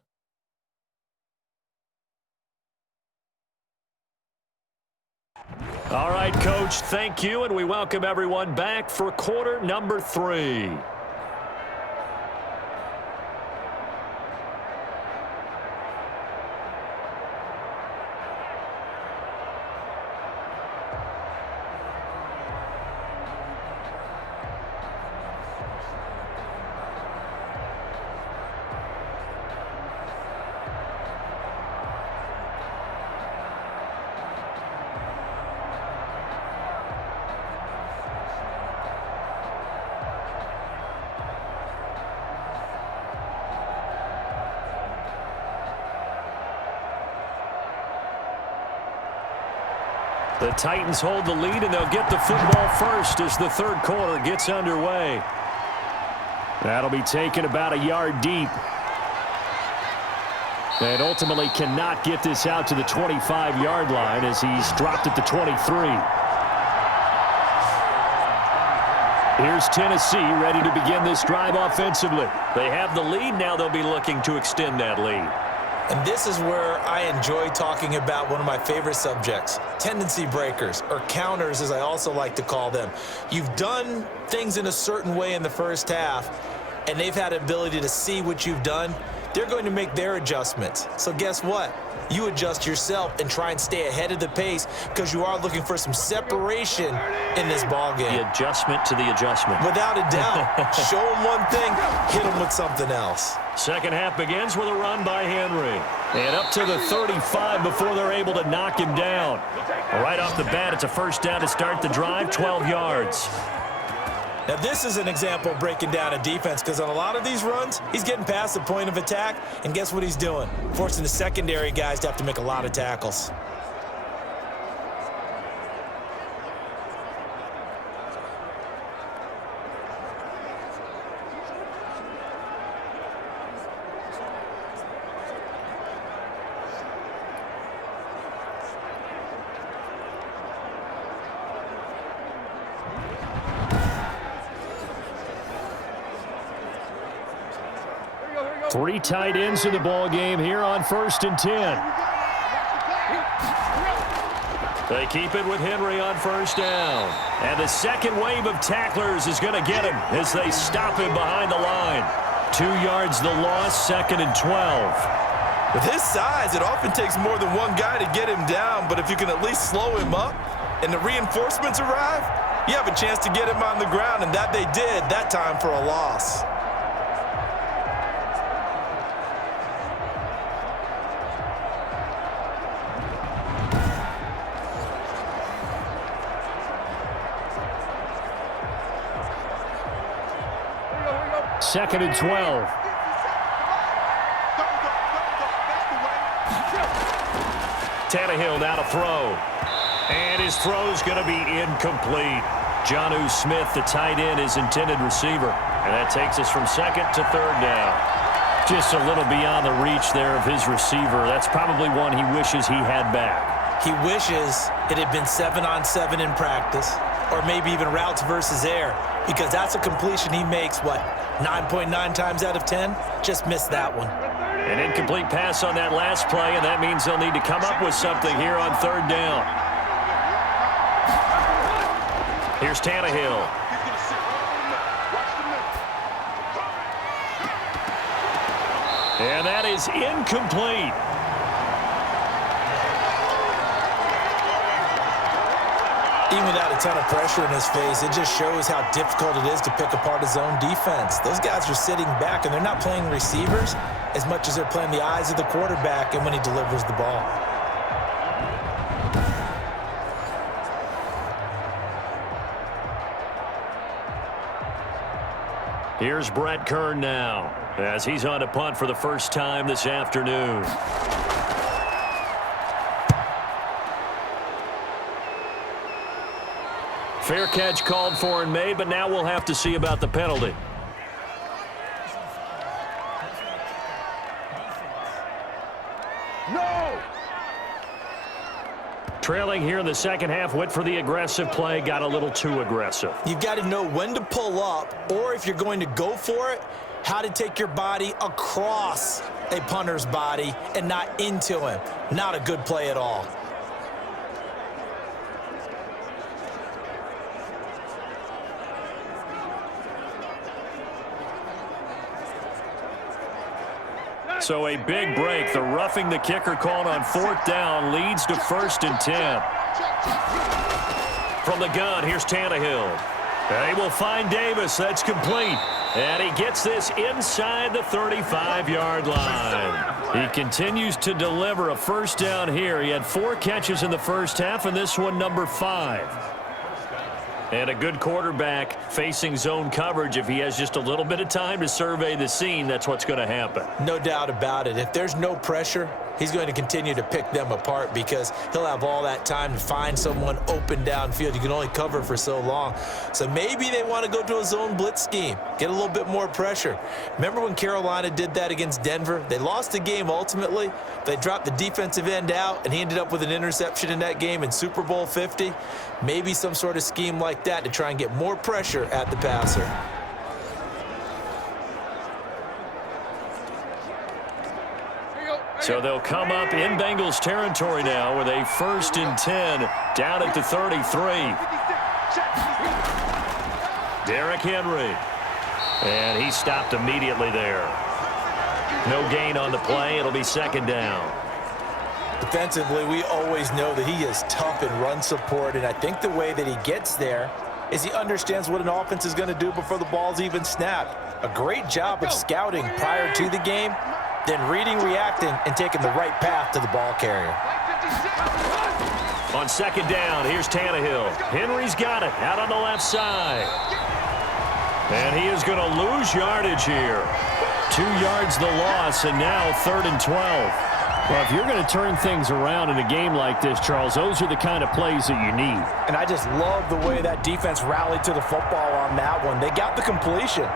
All right, Coach, thank you, and we welcome everyone back for quarter number 3. The Titans hold the lead, and they'll get the football first as the third quarter gets underway. That'll be taken about a yard deep. And ultimately cannot get this out to the 25-yard line as he's dropped at the 23. Here's Tennessee ready to begin this drive offensively. They have the lead. Now they'll be looking to extend that lead. And this is where I enjoy talking about one of my favorite subjects, tendency breakers, or counters as I also like to call them. You've done things in a certain way in the first half, and they've had the ability to see what you've done. They're going to make their adjustments. So guess what? You adjust yourself and try and stay ahead of the pace because you are looking for some separation in this ballgame. The adjustment to the adjustment. Without a doubt. Show them one thing, hit them with something else. Second half begins with a run by Henry. And up to the 35 before they're able to knock him down. Right off the bat, it's a first down to start the drive, 12 yards. Now, this is an example of breaking down a defense because on a lot of these runs, he's getting past the point of attack, and guess what he's doing? Forcing the secondary guys to have to make a lot of tackles. Three tight ends in the ball game here on 1st and 10. They keep it with Henry on first down. And the second wave of tacklers is going to get him as they stop him behind the line. 2 yards the loss, 2nd and 12. With his size, it often takes more than one guy to get him down, but if you can at least slow him up and the reinforcements arrive, you have a chance to get him on the ground, and that they did that time for a loss. Second and 12. Tannehill now to throw. And his throw's going to be incomplete. Jonnu Smith, the tight end, his intended receiver. And that takes us from 2nd to 3rd down. Just a little beyond the reach there of his receiver. That's probably one he wishes he had back. He wishes it had been 7-on-7 in practice, or maybe even routes versus air, because that's a completion he makes, 9.9 times out of 10? Just missed that one. An incomplete pass on that last play, and that means they'll need to come up with something here on 3rd down. Here's Tannehill. And that is incomplete. Even without a ton of pressure in his face, it just shows how difficult it is to pick apart his own defense. Those guys are sitting back, and they're not playing receivers as much as they're playing the eyes of the quarterback and when he delivers the ball. Here's Brett Kern now as he's on to punt for the first time this afternoon. Fair catch called for and made, but now we'll have to see about the penalty. No! Trailing here in the second half, went for the aggressive play, got a little too aggressive. You've got to know when to pull up, or if you're going to go for it, how to take your body across a punter's body and not into him. Not a good play at all. So a big break. The roughing the kicker called on 4th down leads to 1st and 10. From the gun, here's Tannehill. They will find Davis. That's complete. And he gets this inside the 35-yard line. He continues to deliver a 1st down here. He had 4 catches in the first half, and this one number 5. And a good quarterback facing zone coverage. If he has just a little bit of time to survey the scene, that's what's going to happen. No doubt about it. If there's no pressure, he's going to continue to pick them apart because he'll have all that time to find someone open downfield. You can only cover for so long. So maybe they want to go to a zone blitz scheme, get a little bit more pressure. Remember when Carolina did that against Denver? They lost the game ultimately. They dropped the defensive end out, and he ended up with an interception in that game in Super Bowl 50. Maybe some sort of scheme like that to try and get more pressure at the passer. So they'll come up in Bengals territory now with a 1st and 10 down at the 33. Derrick Henry. And he stopped immediately there. No gain on the play. It'll be 2nd down. Defensively, we always know that he is tough in run support, and I think the way that he gets there is he understands what an offense is going to do before the ball's even snapped. A great job of scouting prior to the game, then reading, reacting, and taking the right path to the ball carrier. On 2nd down, here's Tannehill. Henry's got it out on the left side. And he is going to lose yardage here. 2 yards the loss, and now 3rd and 12. Well, if you're going to turn things around in a game like this, Charles, those are the kind of plays that you need. And I just love the way that defense rallied to the football on that one. They got the completion,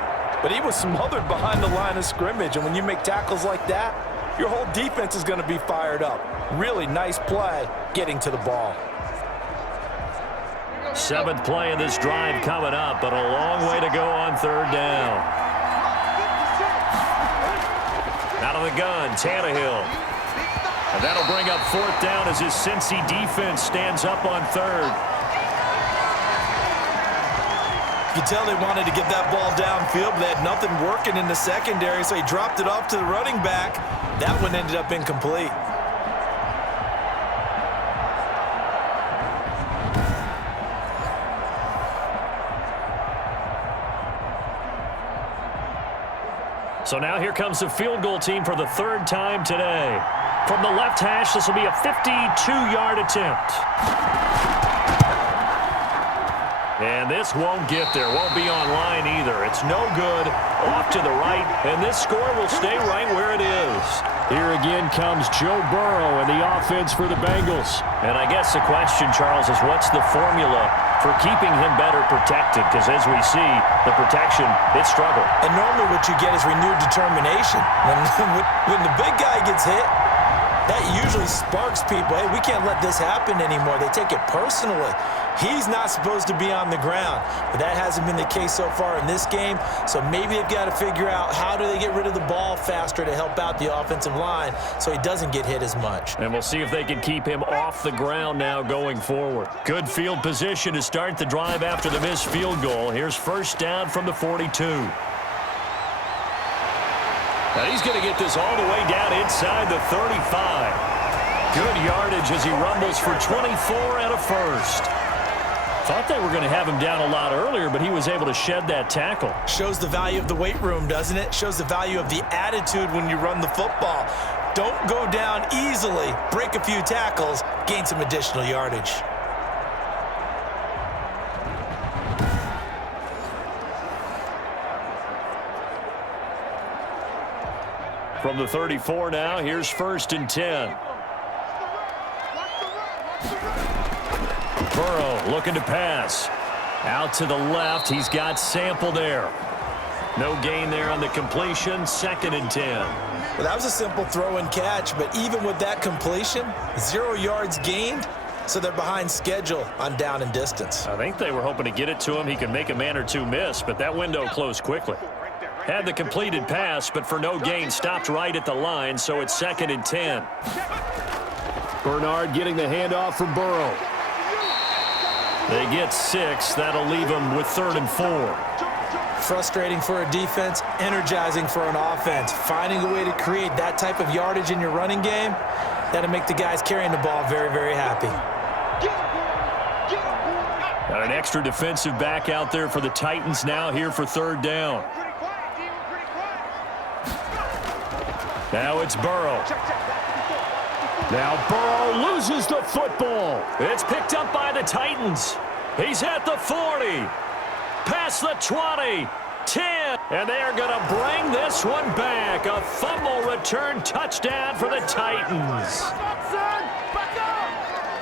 but he was smothered behind the line of scrimmage. And when you make tackles like that, your whole defense is going to be fired up. Really nice play getting to the ball. 7th play of this drive coming up, but a long way to go on 3rd down. Out of the gun, Tannehill. And that'll bring up 4th down as his Cincy defense stands up on 3rd. You can tell they wanted to get that ball downfield, but they had nothing working in the secondary, so he dropped it off to the running back. That one ended up incomplete. So now here comes the field goal team for the 3rd time today. From the left hash, this will be a 52-yard attempt. And this won't get there, won't be online either. It's no good, off to the right, and this score will stay right where it is. Here again comes Joe Burrow and the offense for the Bengals. And I guess the question, Charles, is what's the formula for keeping him better protected? Because as we see, the protection, it struggled. And normally what you get is renewed determination. When the big guy gets hit, that usually sparks people. Hey, we can't let this happen anymore. They take it personally. He's not supposed to be on the ground, but that hasn't been the case so far in this game. So maybe they've got to figure out how do they get rid of the ball faster to help out the offensive line so he doesn't get hit as much. And we'll see if they can keep him off the ground now going forward. Good field position to start the drive after the missed field goal. Here's 1st down from the 42. And he's going to get this all the way down inside the 35. Good yardage as he rumbles for 24 and a 1st. Thought they were going to have him down a lot earlier, but he was able to shed that tackle. Shows the value of the weight room, doesn't it? Shows the value of the attitude when you run the football. Don't go down easily. Break a few tackles. Gain some additional yardage. From the 34 now, here's 1st and 10. Burrow looking to pass. Out to the left. He's got Sample there. No gain there on the completion. 2nd and 10. Well, that was a simple throw and catch, but even with that completion, 0 yards gained, so they're behind schedule on down and distance. I think they were hoping to get it to him. He could make a man or two miss, but that window closed quickly. Had the completed pass, but for no gain, stopped right at the line, so it's 2nd and 10. Bernard getting the handoff from Burrow. They get 6. That'll leave them with 3rd and 4. Frustrating for a defense, energizing for an offense. Finding a way to create that type of yardage in your running game, that'll make the guys carrying the ball very, very happy. Got an extra defensive back out there for the Titans now here for 3rd down. Now it's Burrow. Now Burrow loses the football. It's picked up by the Titans. He's at the 40. Past the 20. 10. And they are going to bring this one back. A fumble return touchdown for the Titans.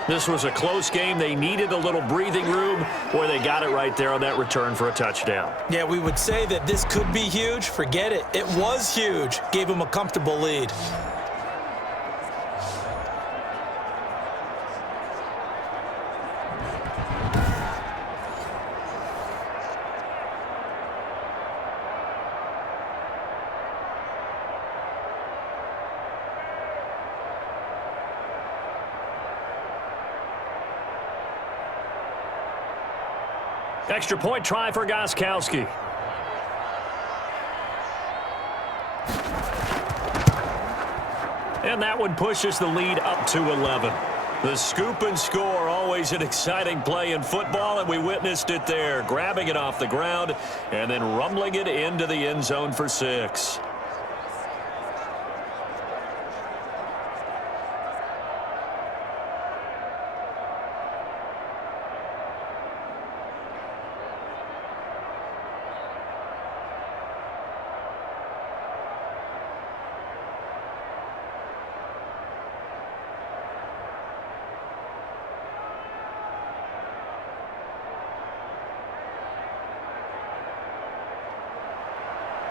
This was a close game. They needed a little breathing room. Boy, they got it right there on that return for a touchdown. Yeah, we would say that this could be huge. Forget it. It was huge. Gave them a comfortable lead. Extra point try for Gostkowski. And that one pushes the lead up to 11. The scoop and score, always an exciting play in football, and we witnessed it there. Grabbing it off the ground and then rumbling it into the end zone for 6.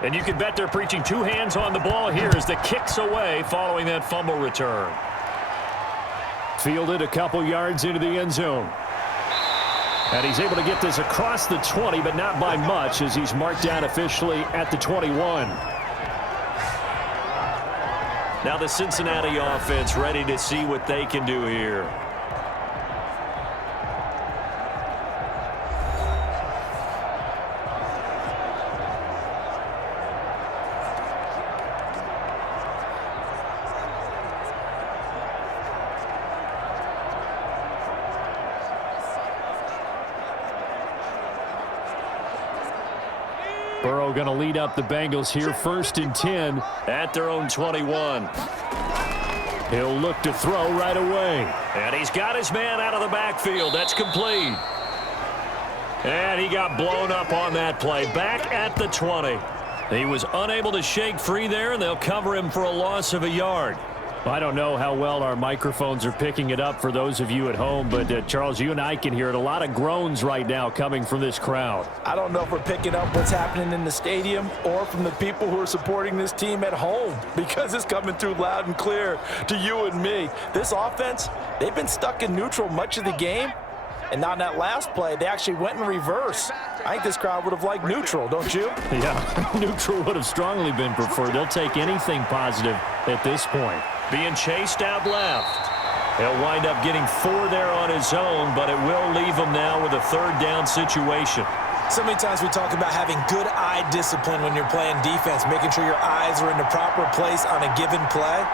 And you can bet they're preaching 2 hands on the ball here as the kick's away following that fumble return. Fielded a couple yards into the end zone. And he's able to get this across the 20, but not by much as he's marked down officially at the 21. Now the Cincinnati offense ready to see what they can do here. Burrow going to lead up the Bengals here, 1st and 10 at their own 21. He'll look to throw right away. And he's got his man out of the backfield. That's complete. And he got blown up on that play. Back at the 20. He was unable to shake free there, and they'll cover him for a loss of a yard. I don't know how well our microphones are picking it up for those of you at home, but Charles, you and I can hear it. A lot of groans right now coming from this crowd. I don't know if we're picking up what's happening in the stadium or from the people who are supporting this team at home, because it's coming through loud and clear to you and me. This offense, they've been stuck in neutral much of the game, and on that last play, they actually went in reverse. I think this crowd would have liked neutral, don't you? Yeah, neutral would have strongly been preferred. They'll take anything positive at this point. Being chased out left. He'll wind up getting 4 there on his own, but it will leave him now with a 3rd down situation. So many times we talk about having good eye discipline when you're playing defense, making sure your eyes are in the proper place on a given play.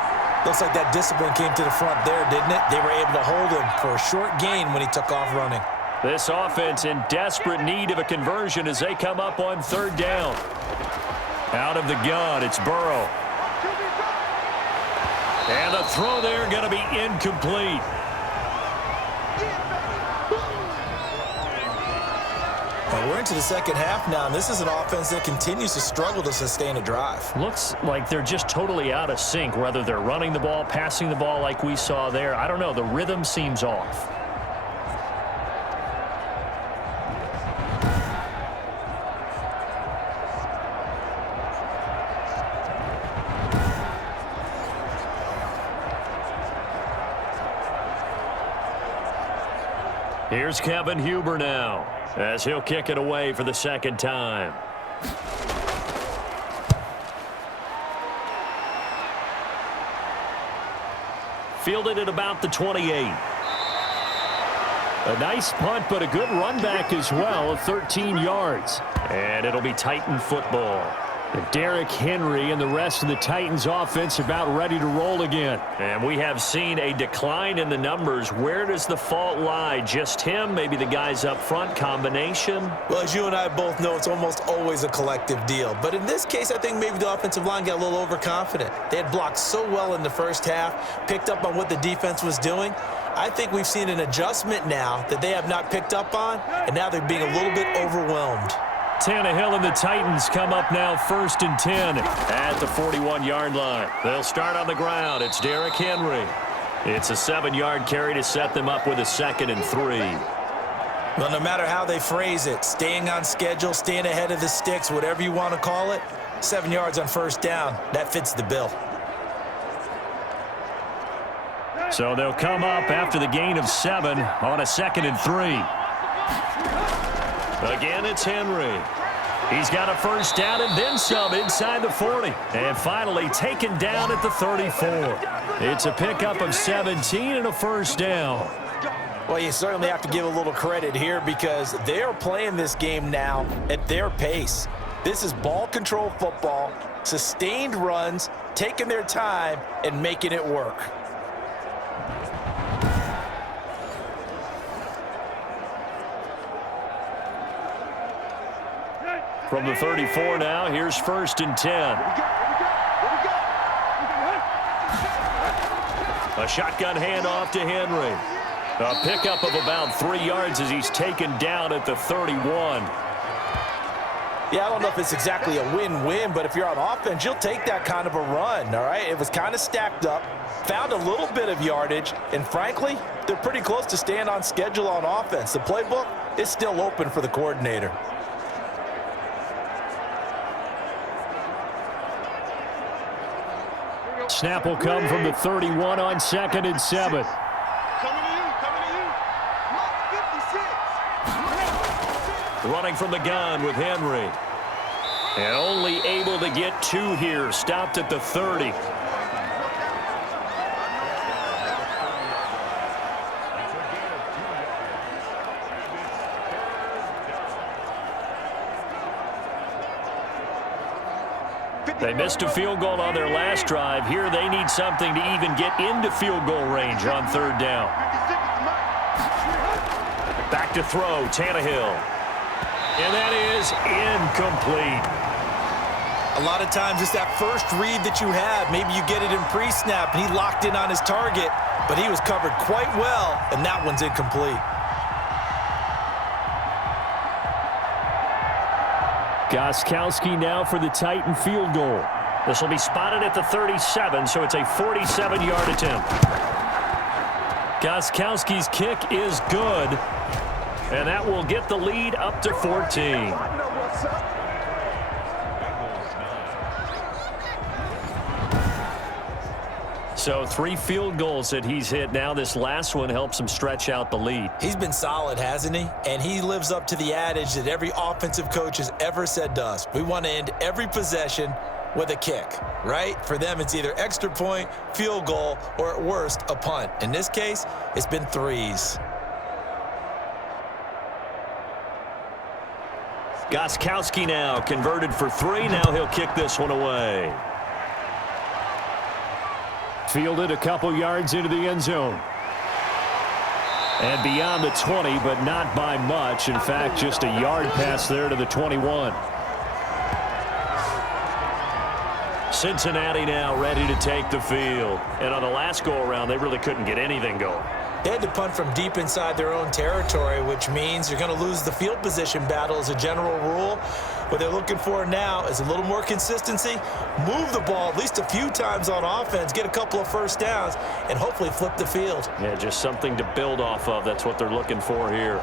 Looks like that discipline came to the front there, didn't it? They were able to hold him for a short gain when he took off running. This offense in desperate need of a conversion as they come up on 3rd down. Out of the gun, it's Burrow. And the throw there going to be incomplete. Well, we're into the second half now, and this is an offense that continues to struggle to sustain a drive. Looks like they're just totally out of sync, whether they're running the ball, passing the ball like we saw there. I don't know. The rhythm seems off. Here's Kevin Huber now, as he'll kick it away for the second time. Fielded at about the 28. A nice punt, but a good run back as well of 13 yards. And it'll be Titan football. Derrick Henry and the rest of the Titans offense about ready to roll again. And we have seen a decline in the numbers. Where does the fault lie? Just him? Maybe the guys up front? Combination? Well, as you and I both know, it's almost always a collective deal. But in this case, I think maybe the offensive line got a little overconfident. They had blocked so well in the first half, picked up on what the defense was doing. I think we've seen an adjustment now that they have not picked up on, and now they're being a little bit overwhelmed. Tannehill and the Titans come up now 1st and 10 at the 41-yard line. They'll start on the ground. It's Derrick Henry. It's a 7-yard carry to set them up with a 2nd and 3. Well, no matter how they phrase it, staying on schedule, staying ahead of the sticks, whatever you want to call it, 7 yards on 1st down, that fits the bill. So they'll come up after the gain of 7 on a 2nd and 3. Again, it's Henry. He's got a 1st down and then some inside the 40. And finally taken down at the 34. It's a pickup of 17 and a 1st down. Well, you certainly have to give a little credit here because they're playing this game now at their pace. This is ball control football, sustained runs, taking their time, and making it work. From the 34 now, here's 1st and 10. A shotgun handoff to Henry. A pickup of about 3 yards as he's taken down at the 31. Yeah, I don't know if it's exactly a win-win, but if you're on offense, you'll take that kind of a run, all right? It was kind of stacked up, found a little bit of yardage, and frankly, they're pretty close to staying on schedule on offense. The playbook is still open for the coordinator. Snap will come from the 31 on 2nd and 7. Running from the gun with Henry. And only able to get 2 here. Stopped at the 30. They missed a field goal on their last drive. Here they need something to even get into field goal range on 3rd down. Back to throw, Tannehill. And that is incomplete. A lot of times it's that first read that you have. Maybe you get it in pre-snap, and he locked in on his target, but he was covered quite well, and that one's incomplete. Gostkowski now for the Titan field goal. This will be spotted at the 37, so it's a 47-yard attempt. Gostkowski's kick is good, and that will get the lead up to 14. So 3 field goals that he's hit now. This last one helps him stretch out the lead. He's been solid, hasn't he? And he lives up to the adage that every offensive coach has ever said to us. We want to end every possession with a kick, right? For them, it's either extra point, field goal, or at worst, a punt. In this case, it's been 3s. Gostkowski now converted for 3. Now he'll kick this one away. Fielded a couple yards into the end zone. And beyond the 20, but not by much. In fact, just a yard pass there to the 21. Cincinnati now ready to take the field. And on the last go-around, they really couldn't get anything going. They had to punt from deep inside their own territory, which means you're going to lose the field position battle as a general rule. What they're looking for now is a little more consistency, move the ball at least a few times on offense, get a couple of 1st downs, and hopefully flip the field. Yeah, just something to build off of. That's what they're looking for here.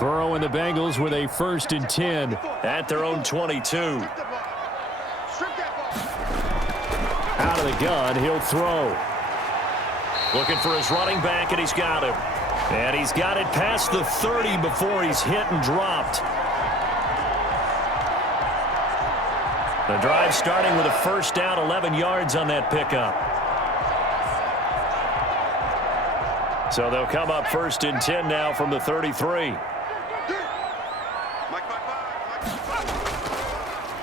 Burrow and the Bengals with a 1st and 10 at their own 22. Out out of the gun. He'll throw. Looking for his running back, and he's got him. And he's got it past the 30 before he's hit and dropped. The drive starting with a first down, 11 yards on that pickup. So they'll come up 1st and 10 now from the 33.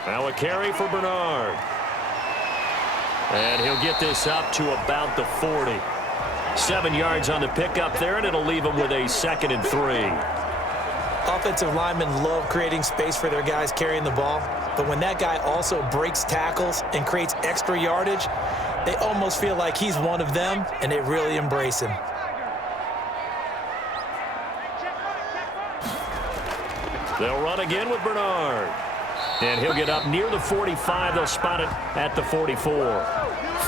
Now a carry for Bernard. And he'll get this up to about the 40. 7 yards on the pickup there, and it'll leave him with a 2nd and 3. Offensive linemen love creating space for their guys carrying the ball, but when that guy also breaks tackles and creates extra yardage, they almost feel like he's one of them, and they really embrace him. They'll run again with Bernard. And he'll get up near the 45. They'll spot it at the 44.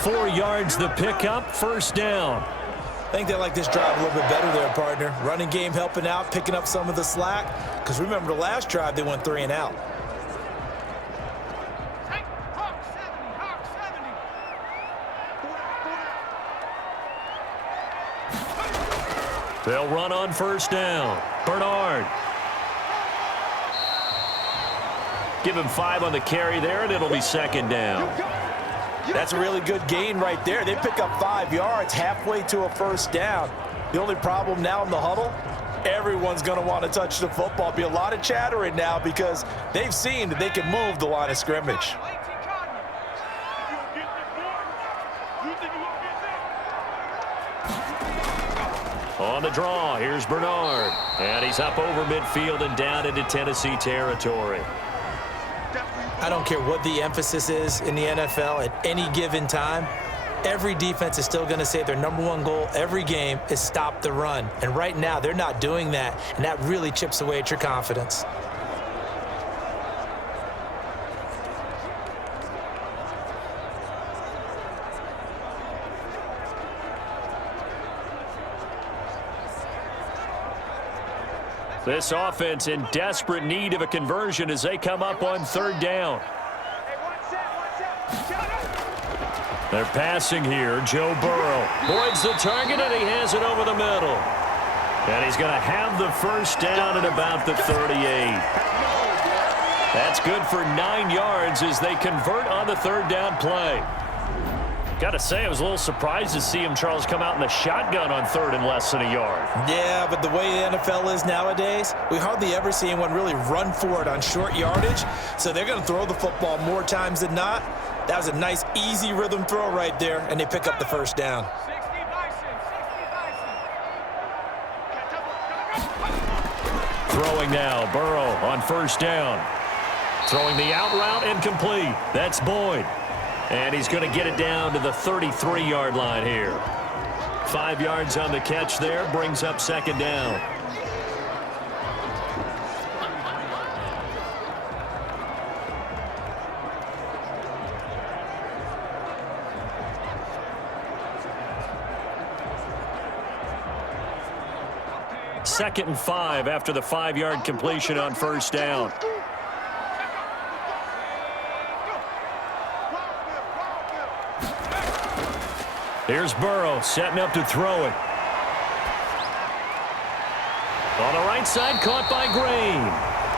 4 yards the pickup, first down. I think they like this drive a little bit better there, partner. Running game helping out, picking up some of the slack. Because remember the last drive, they went 3 and out. They'll run on first down. Bernard. Give him 5 on the carry there, and it'll be 2nd down. That's a really good gain right there. They pick up 5 yards halfway to a first down. The only problem now in the huddle, everyone's going to want to touch the football. Be a lot of chattering now because they've seen that they can move the line of scrimmage. On the draw, here's Bernard. And he's up over midfield and down into Tennessee territory. I don't care what the emphasis is in the NFL at any given time. Every defense is still going to say their #1 goal every game is stop the run. And right now, they're not doing that, and that really chips away at your confidence. This offense in desperate need of a conversion as they come up on 3rd down. They're passing here. Joe Burrow avoids the target, and he has it over the middle. And he's going to have the first down at about the 38. That's good for 9 yards as they convert on the 3rd down play. Got to say, I was a little surprised to see him, Charles, come out in the shotgun on 3rd and less than a yard. Yeah, but the way the NFL is nowadays, we hardly ever see anyone really run for it on short yardage. So they're going to throw the football more times than not. That was a nice, easy rhythm throw right there, and they pick up the first down. Throwing now, Burrow on first down. Throwing the out route incomplete. That's Boyd. And he's going to get it down to the 33-yard line here. 5 yards on the catch there, brings up 2nd down. Second and 5 after the 5-yard completion on first down. Here's Burrow setting up to throw it. On the right side, caught by Green.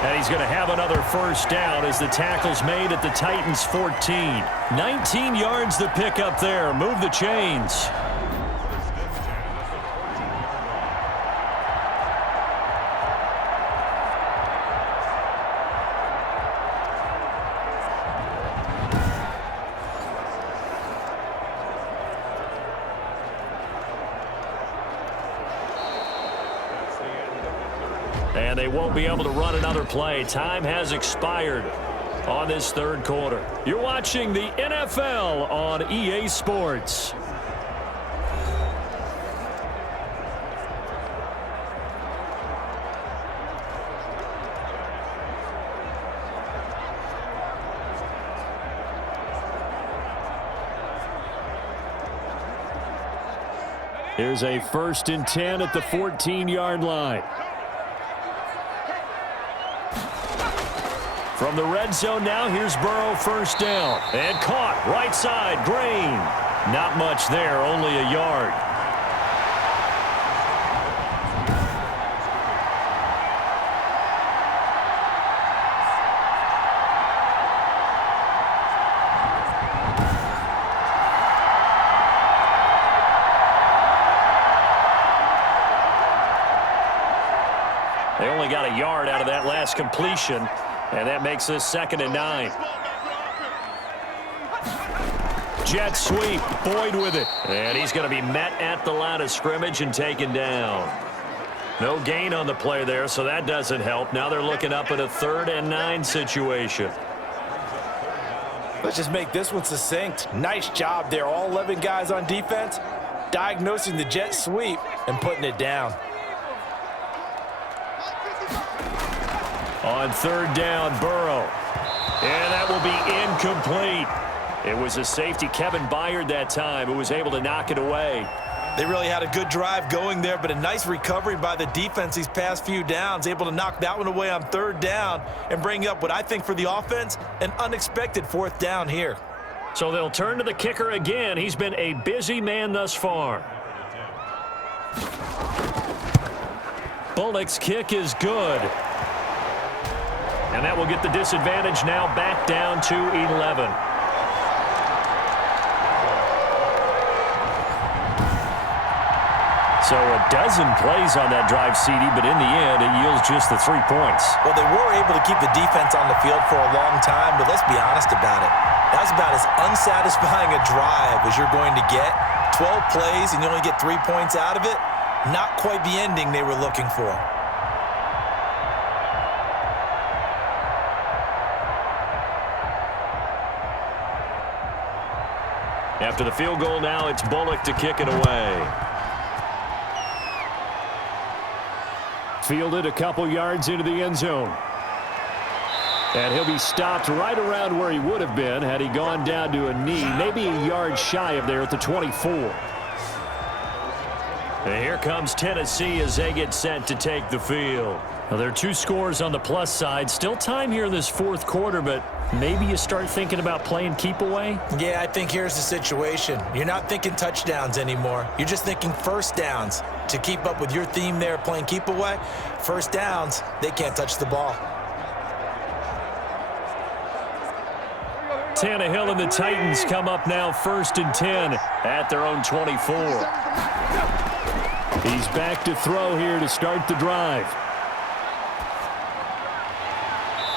And he's going to have another first down as the tackle's made at the Titans' 14. 19 yards to pick up there. Move the chains. And they won't be able to run another play. Time has expired on this 3rd quarter. You're watching the NFL on EA Sports. Here's a 1st and 10 at the 14-yard line. From the red zone now, here's Burrow, first down. And caught, right side, Green. Not much there, only a yard. They only got a yard out of that last completion, and that makes this 2nd and 9. Jet sweep, Boyd with it. And he's going to be met at the line of scrimmage and taken down. No gain on the play there, so that doesn't help. Now they're looking up at a 3rd and 9 situation. Let's just make this one succinct. Nice job there. All 11 guys on defense, diagnosing the jet sweep and putting it down. On 3rd down, Burrow. And that will be incomplete. It was a safety, Kevin Byard, that time, who was able to knock it away. They really had a good drive going there, but a nice recovery by the defense these past few downs, able to knock that one away on 3rd down and bring up what I think for the offense, an unexpected 4th down here. So they'll turn to the kicker again. He's been a busy man thus far. Bullock's kick is good. And that will get the disadvantage now back down to 11. So a dozen plays on that drive, CD, but in the end, it yields just the 3 points. Well, they were able to keep the defense on the field for a long time, but let's be honest about it. That was about as unsatisfying a drive as you're going to get. 12 plays and you only get 3 points out of it. Not quite the ending they were looking for. After the field goal now, it's Bullock to kick it away. Fielded a couple yards into the end zone. And he'll be stopped right around where he would have been had he gone down to a knee, maybe a yard shy of there at the 24. And here comes Tennessee as they get set to take the field. Well, there are 2 scores on the plus side. Still time here in this 4th quarter, but maybe you start thinking about playing keep away? Yeah, I think here's the situation. You're not thinking touchdowns anymore. You're just thinking 1st downs. To keep up with your theme there, playing keep away, 1st downs, they can't touch the ball. Tannehill and the Titans come up now 1st and 10 at their own 24. He's back to throw here to start the drive.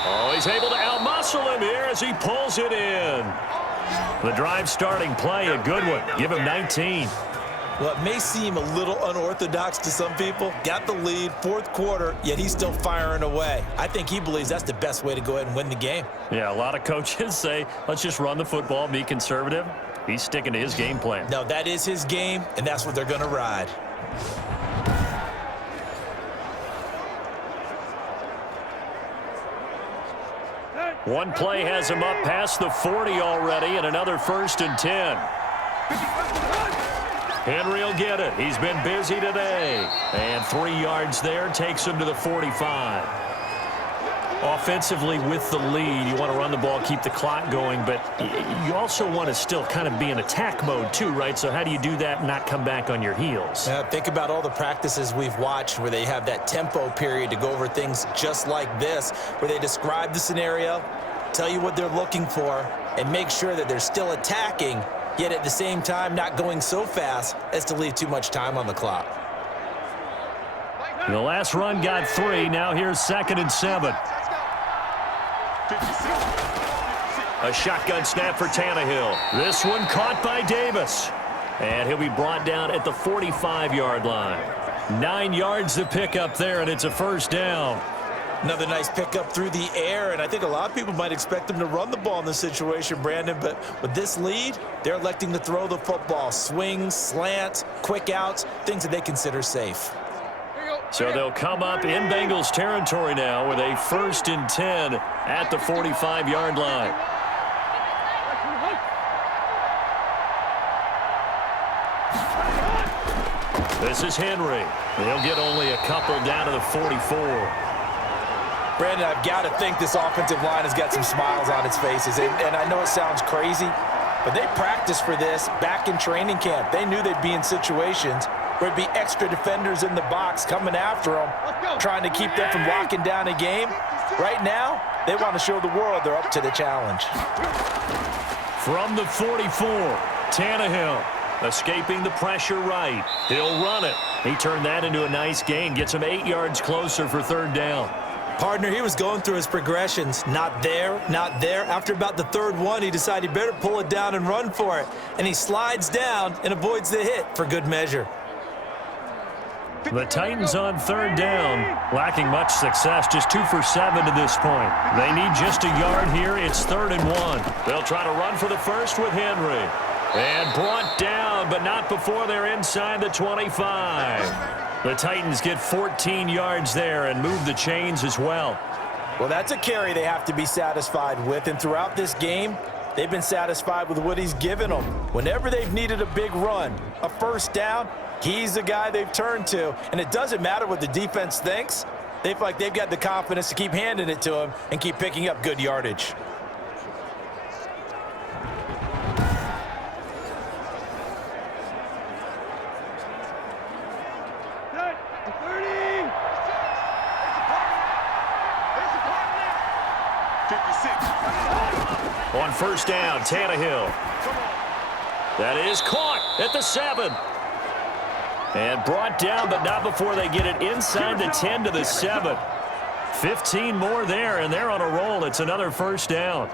Oh, he's able to outmuscle him here as he pulls it in. The drive starting play, a good one. Give him 19. Well, it may seem a little unorthodox to some people. Got the lead, 4th quarter, yet he's still firing away. I think he believes that's the best way to go ahead and win the game. Yeah, a lot of coaches say, let's just run the football, be conservative. He's sticking to his game plan. No, that is his game, and that's what they're going to ride. One play has him up past the 40 already, and another 1st and 10. Henry will get it. He's been busy today. And 3 yards there takes him to the 45. Offensively with the lead, you want to run the ball, keep the clock going, but you also want to still kind of be in attack mode too, right? So how do you do that and not come back on your heels? Think about all the practices we've watched where they have that tempo period to go over things just like this, where they describe the scenario, tell you what they're looking for, and make sure that they're still attacking, yet at the same time not going so fast as to leave too much time on the clock. The last run got 3. Now here's 2nd and 7. A shotgun snap for Tannehill. This one caught by Davis. And he'll be brought down at the 45-yard line. 9 yards to pick up there, and it's a 1st down. Another nice pickup through the air, and I think a lot of people might expect them to run the ball in this situation, Brandon, but with this lead, they're electing to throw the football. Swings, slants, quick outs, things that they consider safe. So they'll come up in Bengals territory now with a 1st and 10 at the 45-yard line. This is Henry. They'll get only a couple down to the 44. Brandon, I've got to think this offensive line has got some smiles on its faces. And I know it sounds crazy, but they practiced for this back in training camp. They knew they'd be in situations where it'd be extra defenders in the box coming after them, trying to keep them from locking down a game. Right now, they want to show the world they're up to the challenge. From the 44, Tannehill escaping the pressure right. He'll run it. He turned that into a nice gain, gets him 8 yards closer for third down. Partner, he was going through his progressions. Not there, not there. After about the third one, he decided he better pull it down and run for it. And he slides down and avoids the hit for good measure. The Titans on third down, lacking much success, just 2 for 7 to this point. They need just a yard here. It's 3rd and 1. They'll try to run for the first with Henry. And brought down, but not before they're inside the 25. The Titans get 14 yards there and move the chains as well. Well, that's a carry they have to be satisfied with. And throughout this game, they've been satisfied with what he's given them. Whenever they've needed a big run, a first down, he's the guy they've turned to. And it doesn't matter what the defense thinks. They feel like they've got the confidence to keep handing it to him and keep picking up good yardage. On first down, Tannehill. That is caught at the 7. And brought down, but not before they get it inside the 10 to the 7. 15 more there, and they're on a roll. It's another first down.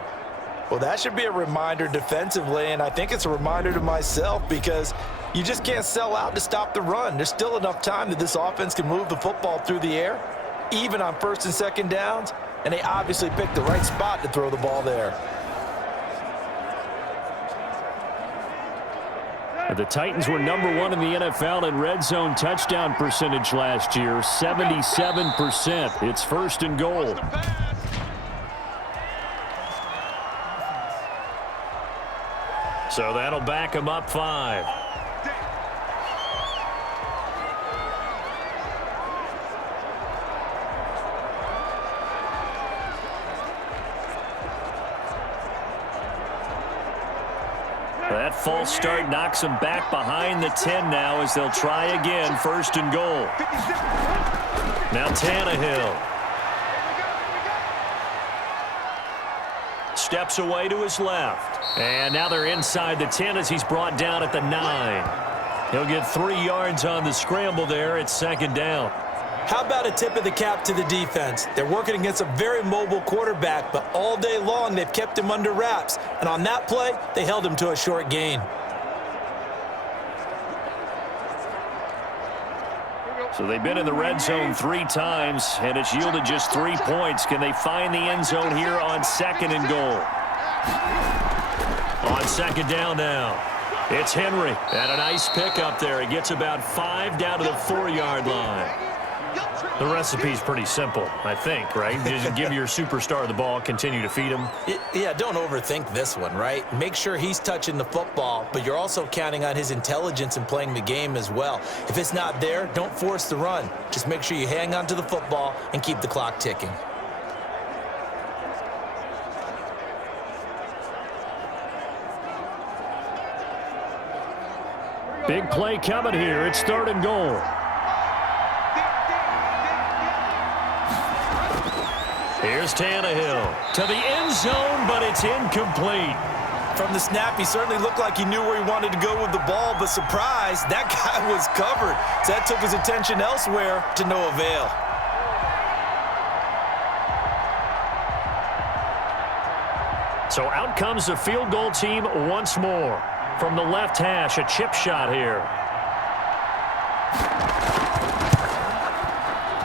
Well, that should be a reminder defensively, and I think it's a reminder to myself because you just can't sell out to stop the run. There's still enough time that this offense can move the football through the air, even on first and second downs, and they obviously picked the right spot to throw the ball there. The Titans were number 1 in the NFL in red zone touchdown percentage last year, 77%. It's 1st and goal. So that'll back him up 5. That false start knocks them back behind the 10 now as they'll try again, 1st and goal. Now Tannehill. Steps away to his left. And now they're inside the 10 as he's brought down at the 9. He'll get 3 yards on the scramble there. It's 2nd down. How about a tip of the cap to the defense? They're working against a very mobile quarterback, but all day long they've kept him under wraps. And on that play, they held him to a short gain. So they've been in the red zone 3 times, and it's yielded just 3 points. Can they find the end zone here on 2nd and goal? On 2nd down now. It's Henry. And a nice pick up there. He gets about 5 down to the 4-yard line. The recipe's pretty simple, I think, right? Just give your superstar the ball, continue to feed him. Yeah, don't overthink this one, right? Make sure he's touching the football, but you're also counting on his intelligence in playing the game as well. If it's not there, don't force the run. Just make sure you hang on to the football and keep the clock ticking. Big play coming here. It's 3rd and goal. Here's Tannehill to the end zone, but it's incomplete. From the snap, he certainly looked like he knew where he wanted to go with the ball, but surprise, that guy was covered. So that took his attention elsewhere to no avail. So out comes the field goal team once more. From the left hash, a chip shot here.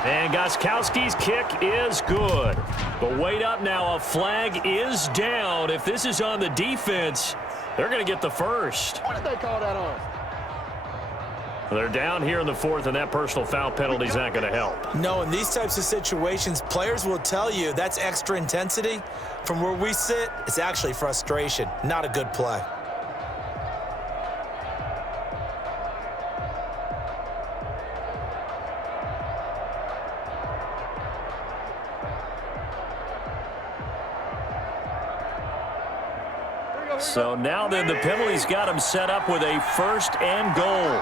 And Gostkowski's kick is good. But wait up now, a flag is down. If this is on the defense, they're going to get the first. What did they call that on? They're down here in the 4th, and that personal foul penalty is not going to help. No, in these types of situations, players will tell you that's extra intensity. From where we sit, it's actually frustration, not a good play. So now then the penalty's got him set up with a 1st and goal.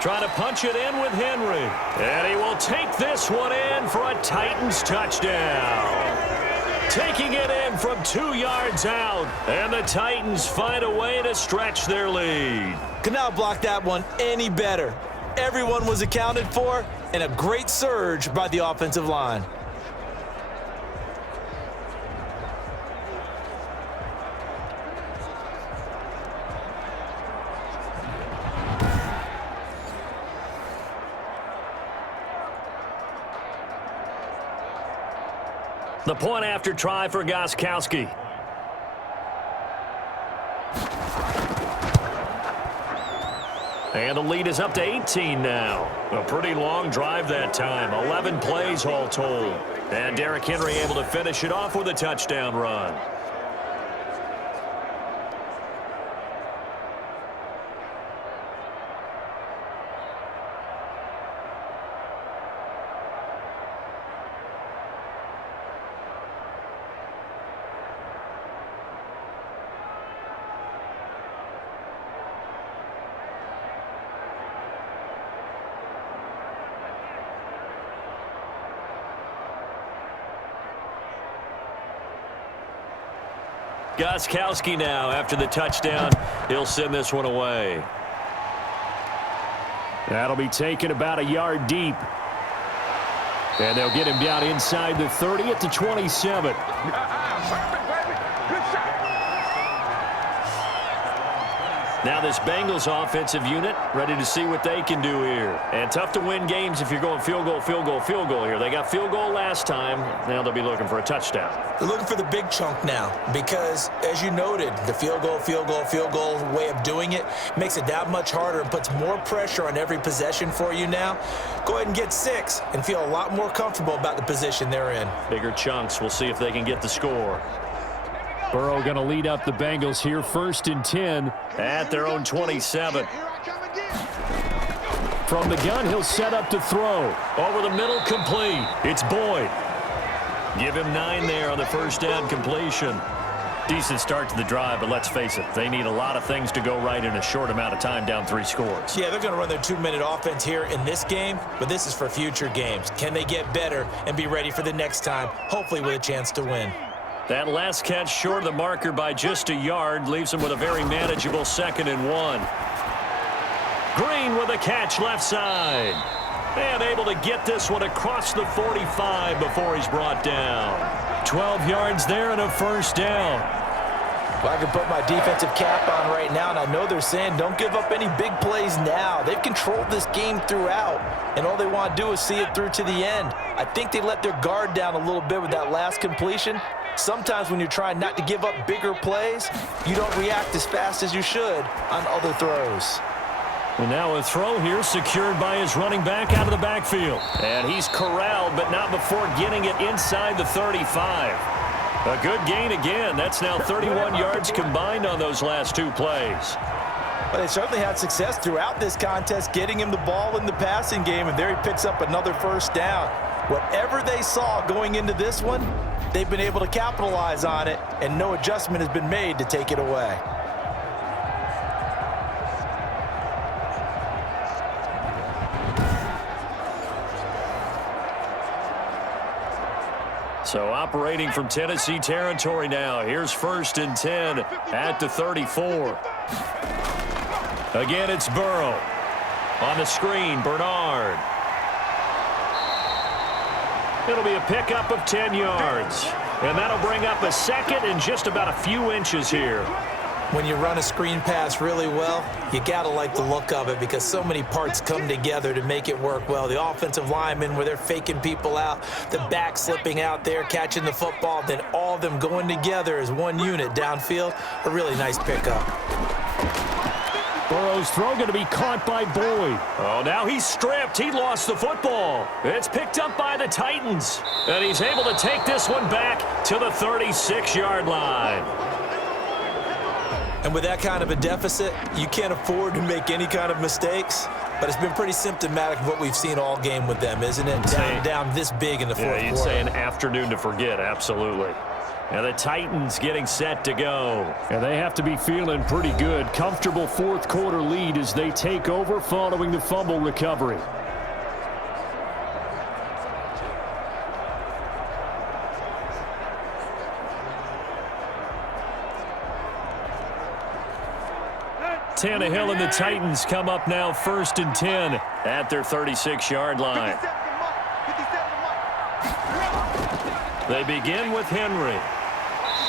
Trying to punch it in with Henry. And he will take this one in for a Titans touchdown. Taking it in from 2 yards out. And the Titans find a way to stretch their lead. Could not block that one any better. Everyone was accounted for, and a great surge by the offensive line. The point after try for Gostkowski. And the lead is up to 18 now. A pretty long drive that time. 11 plays all told. And Derrick Henry able to finish it off with a touchdown run. Gostkowski now after the touchdown. He'll send this one away. That'll be taken about a yard deep. And they'll get him down inside the 30 at the 27. Now this Bengals offensive unit ready to see what they can do here. And tough to win games if you're going field goal, field goal, field goal here. They got field goal last time. Now they'll be looking for a touchdown. They're looking for the big chunk now because, as you noted, the field goal way of doing it makes it that much harder and puts more pressure on every possession for you now. Go ahead and get 6 and feel a lot more comfortable about the position they're in. Bigger chunks. We'll see if they can get the score. Burrow going to lead up the Bengals here, 1st and 10. At their own 27. From the gun, he'll set up to throw. Over the middle, complete. It's Boyd. Give him 9 there on the 1st down completion. Decent start to the drive, but let's face it, they need a lot of things to go right in a short amount of time down 3 scores. Yeah, they're going to run their 2-minute offense here in this game, but this is for future games. Can they get better and be ready for the next time, hopefully with a chance to win? That last catch short of the marker by just a yard leaves him with a very manageable 2nd and 1. Green with a catch left side. And able to get this one across the 45 before he's brought down. 12 yards there and a 1st down. Well, I can put my defensive cap on right now, and I know they're saying don't give up any big plays now. They've controlled this game throughout, and all they want to do is see it through to the end. I think they let their guard down a little bit with that last completion. Sometimes when you're trying not to give up bigger plays, you don't react as fast as you should on other throws. And now a throw here secured by his running back out of the backfield. And he's corralled, but not before getting it inside the 35. A good gain again. That's now 31 yards combined on those last 2 plays. But they certainly had success throughout this contest, getting him the ball in the passing game, and there he picks up another 1st down. Whatever they saw going into this one, they've been able to capitalize on it, and no adjustment has been made to take it away. So operating from Tennessee territory now. Here's 1st and 10 at the 34. Again, it's Burrow. On the screen, Bernard. It'll be a pickup of 10 yards. And that'll bring up a 2nd and just about a few inches here. When you run a screen pass really well, you got to like the look of it because so many parts come together to make it work well. The offensive linemen where they're faking people out, the back slipping out there, catching the football, then all of them going together as one unit downfield. A really nice pickup. Burrow's throw going to be caught by Boyd. Oh, now he's stripped. He lost the football. It's picked up by the Titans. And he's able to take this one back to the 36-yard line. And with that kind of a deficit, you can't afford to make any kind of mistakes. But it's been pretty symptomatic of what we've seen all game with them, isn't it? Down this big in the fourth quarter. You'd say an afternoon to forget, absolutely. And the Titans getting set to go. And they have to be feeling pretty good. Comfortable fourth quarter lead as they take over following the fumble recovery. Tannehill and the Titans come up now 1st and 10 at their 36-yard line. They begin with Henry.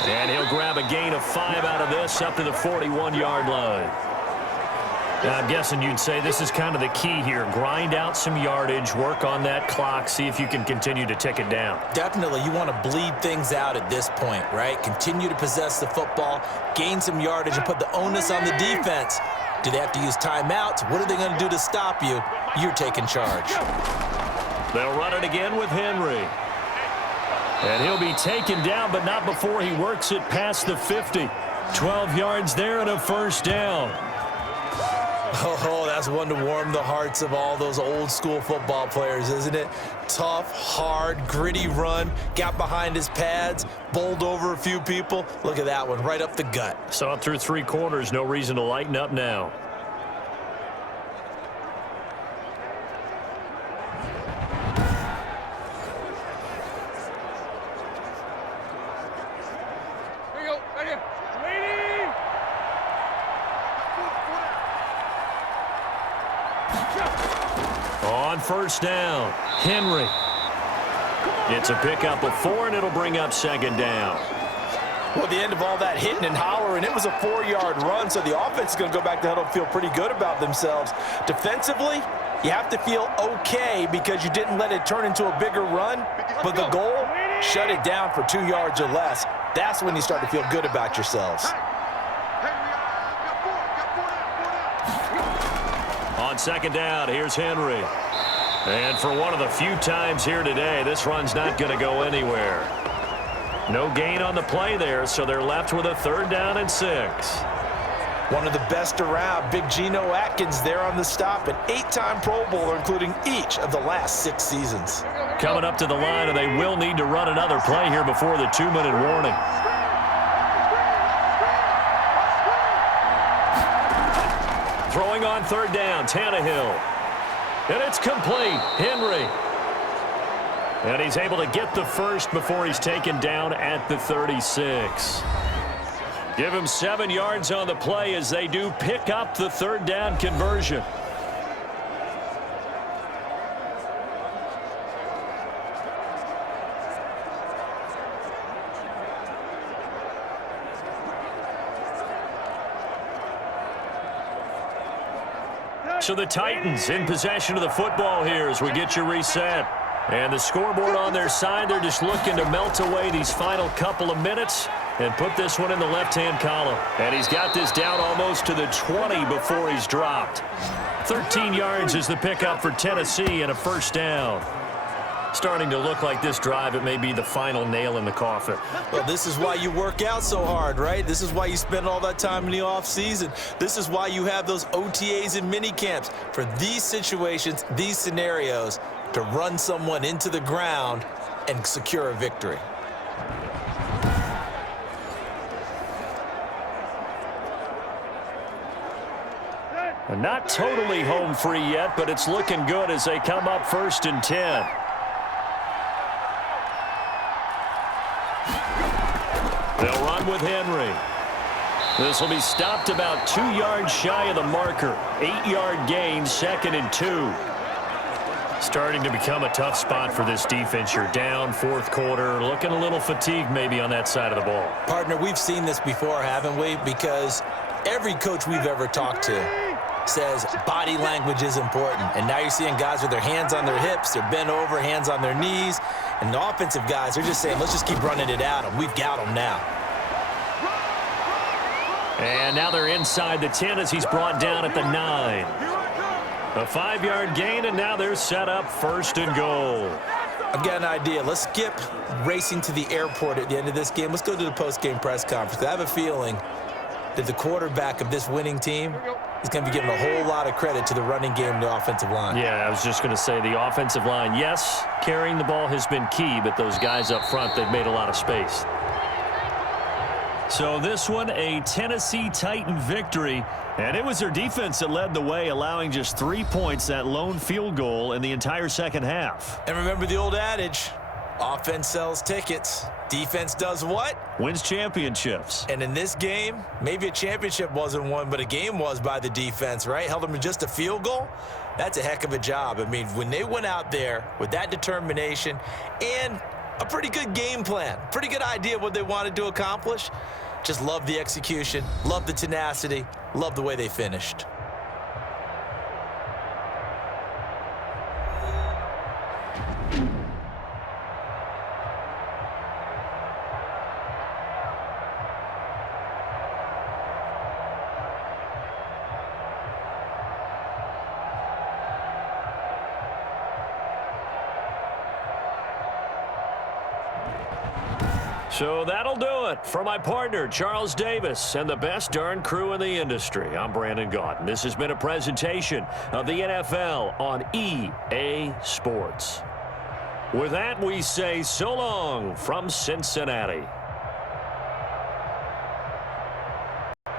And he'll grab a gain of 5 out of this up to the 41-yard line. Now, I'm guessing you'd say this is kind of the key here. Grind out some yardage, work on that clock, see if you can continue to tick it down. Definitely, you want to bleed things out at this point, right? Continue to possess the football, gain some yardage, and put the onus on the defense. Do they have to use timeouts? What are they going to do to stop you? You're taking charge. They'll run it again with Henry. And he'll be taken down, but not before he works it past the 50. 12 yards there and a first down. Oh, that's one to warm the hearts of all those old school football players, isn't it? Tough, hard, gritty run, got behind his pads, bowled over a few people. Look at that one, right up the gut. Saw it through 3 quarters, no reason to lighten up now. On first down, Henry. It's a pickup of 4, and it'll bring up 2nd down. Well, the end of all that hitting and hollering, it was a 4-yard run, so the offense is going to go back to huddle and feel pretty good about themselves. Defensively, you have to feel okay because you didn't let it turn into a bigger run, but the goal, shut it down for 2 yards or less. That's when you start to feel good about yourselves. On 2nd down, here's Henry. And for one of the few times here today, this run's not going to go anywhere. No gain on the play there, so they're left with a 3rd down and 6. One of the best around, Big Geno Atkins there on the stop, an 8-time Pro Bowler, including each of the last 6 seasons. Coming up to the line, and they will need to run another play here before the 2-minute warning. Throwing on 3rd down, Tannehill. And it's complete. Henry. And he's able to get the first before he's taken down at the 36. Give him 7 yards on the play as they do pick up the 3rd down conversion. So the Titans in possession of the football here as we get you reset. And the scoreboard on their side, they're just looking to melt away these final couple of minutes and put this one in the left-hand column. And he's got this down almost to the 20 before he's dropped. 13 yards is the pickup for Tennessee and a first down. Starting to look like this drive, it may be the final nail in the coffin. Well, this is why you work out so hard, right? This is why you spend all that time in the offseason. This is why you have those OTAs and mini camps for these situations, these scenarios, to run someone into the ground and secure a victory. Not totally home free yet, but it's looking good as they come up 1st and 10. They'll run with Henry. This will be stopped about 2 yards shy of the marker. 8-yard gain, 2nd and 2. Starting to become a tough spot for this defense. You're down 4th quarter, looking a little fatigued maybe on that side of the ball. Partner, we've seen this before, haven't we? Because every coach we've ever talked to says body language is important. And now you're seeing guys with their hands on their hips, they're bent over, hands on their knees. And the offensive guys are just saying, let's just keep running it at them. We've got them now. And now they're inside the 10 as he's brought down at the 9. A 5-yard gain, and now they're set up 1st and goal. I've got an idea. Let's skip racing to the airport at the end of this game. Let's go to the post-game press conference. I have a feeling that the quarterback of this winning team is going to be giving a whole lot of credit to the running game and the offensive line. Yeah, I was just going to say the offensive line, yes, carrying the ball has been key, but those guys up front, they've made a lot of space. So this one, a Tennessee Titan victory. And it was their defense that led the way, allowing just 3 points, that lone field goal in the entire second half. And remember the old adage, offense sells tickets. Defense does what? Wins championships. And in this game, maybe a championship wasn't won, but a game was by the defense, right? Held them to just a field goal. That's a heck of a job. I mean, when they went out there with that determination and a pretty good game plan, pretty good idea of what they wanted to accomplish, just love the execution, love the tenacity, love the way they finished. So that'll do it for my partner, Charles Davis, and the best darn crew in the industry. I'm Brandon Gaudin. This has been a presentation of the NFL on EA Sports. With that, we say so long from Cincinnati.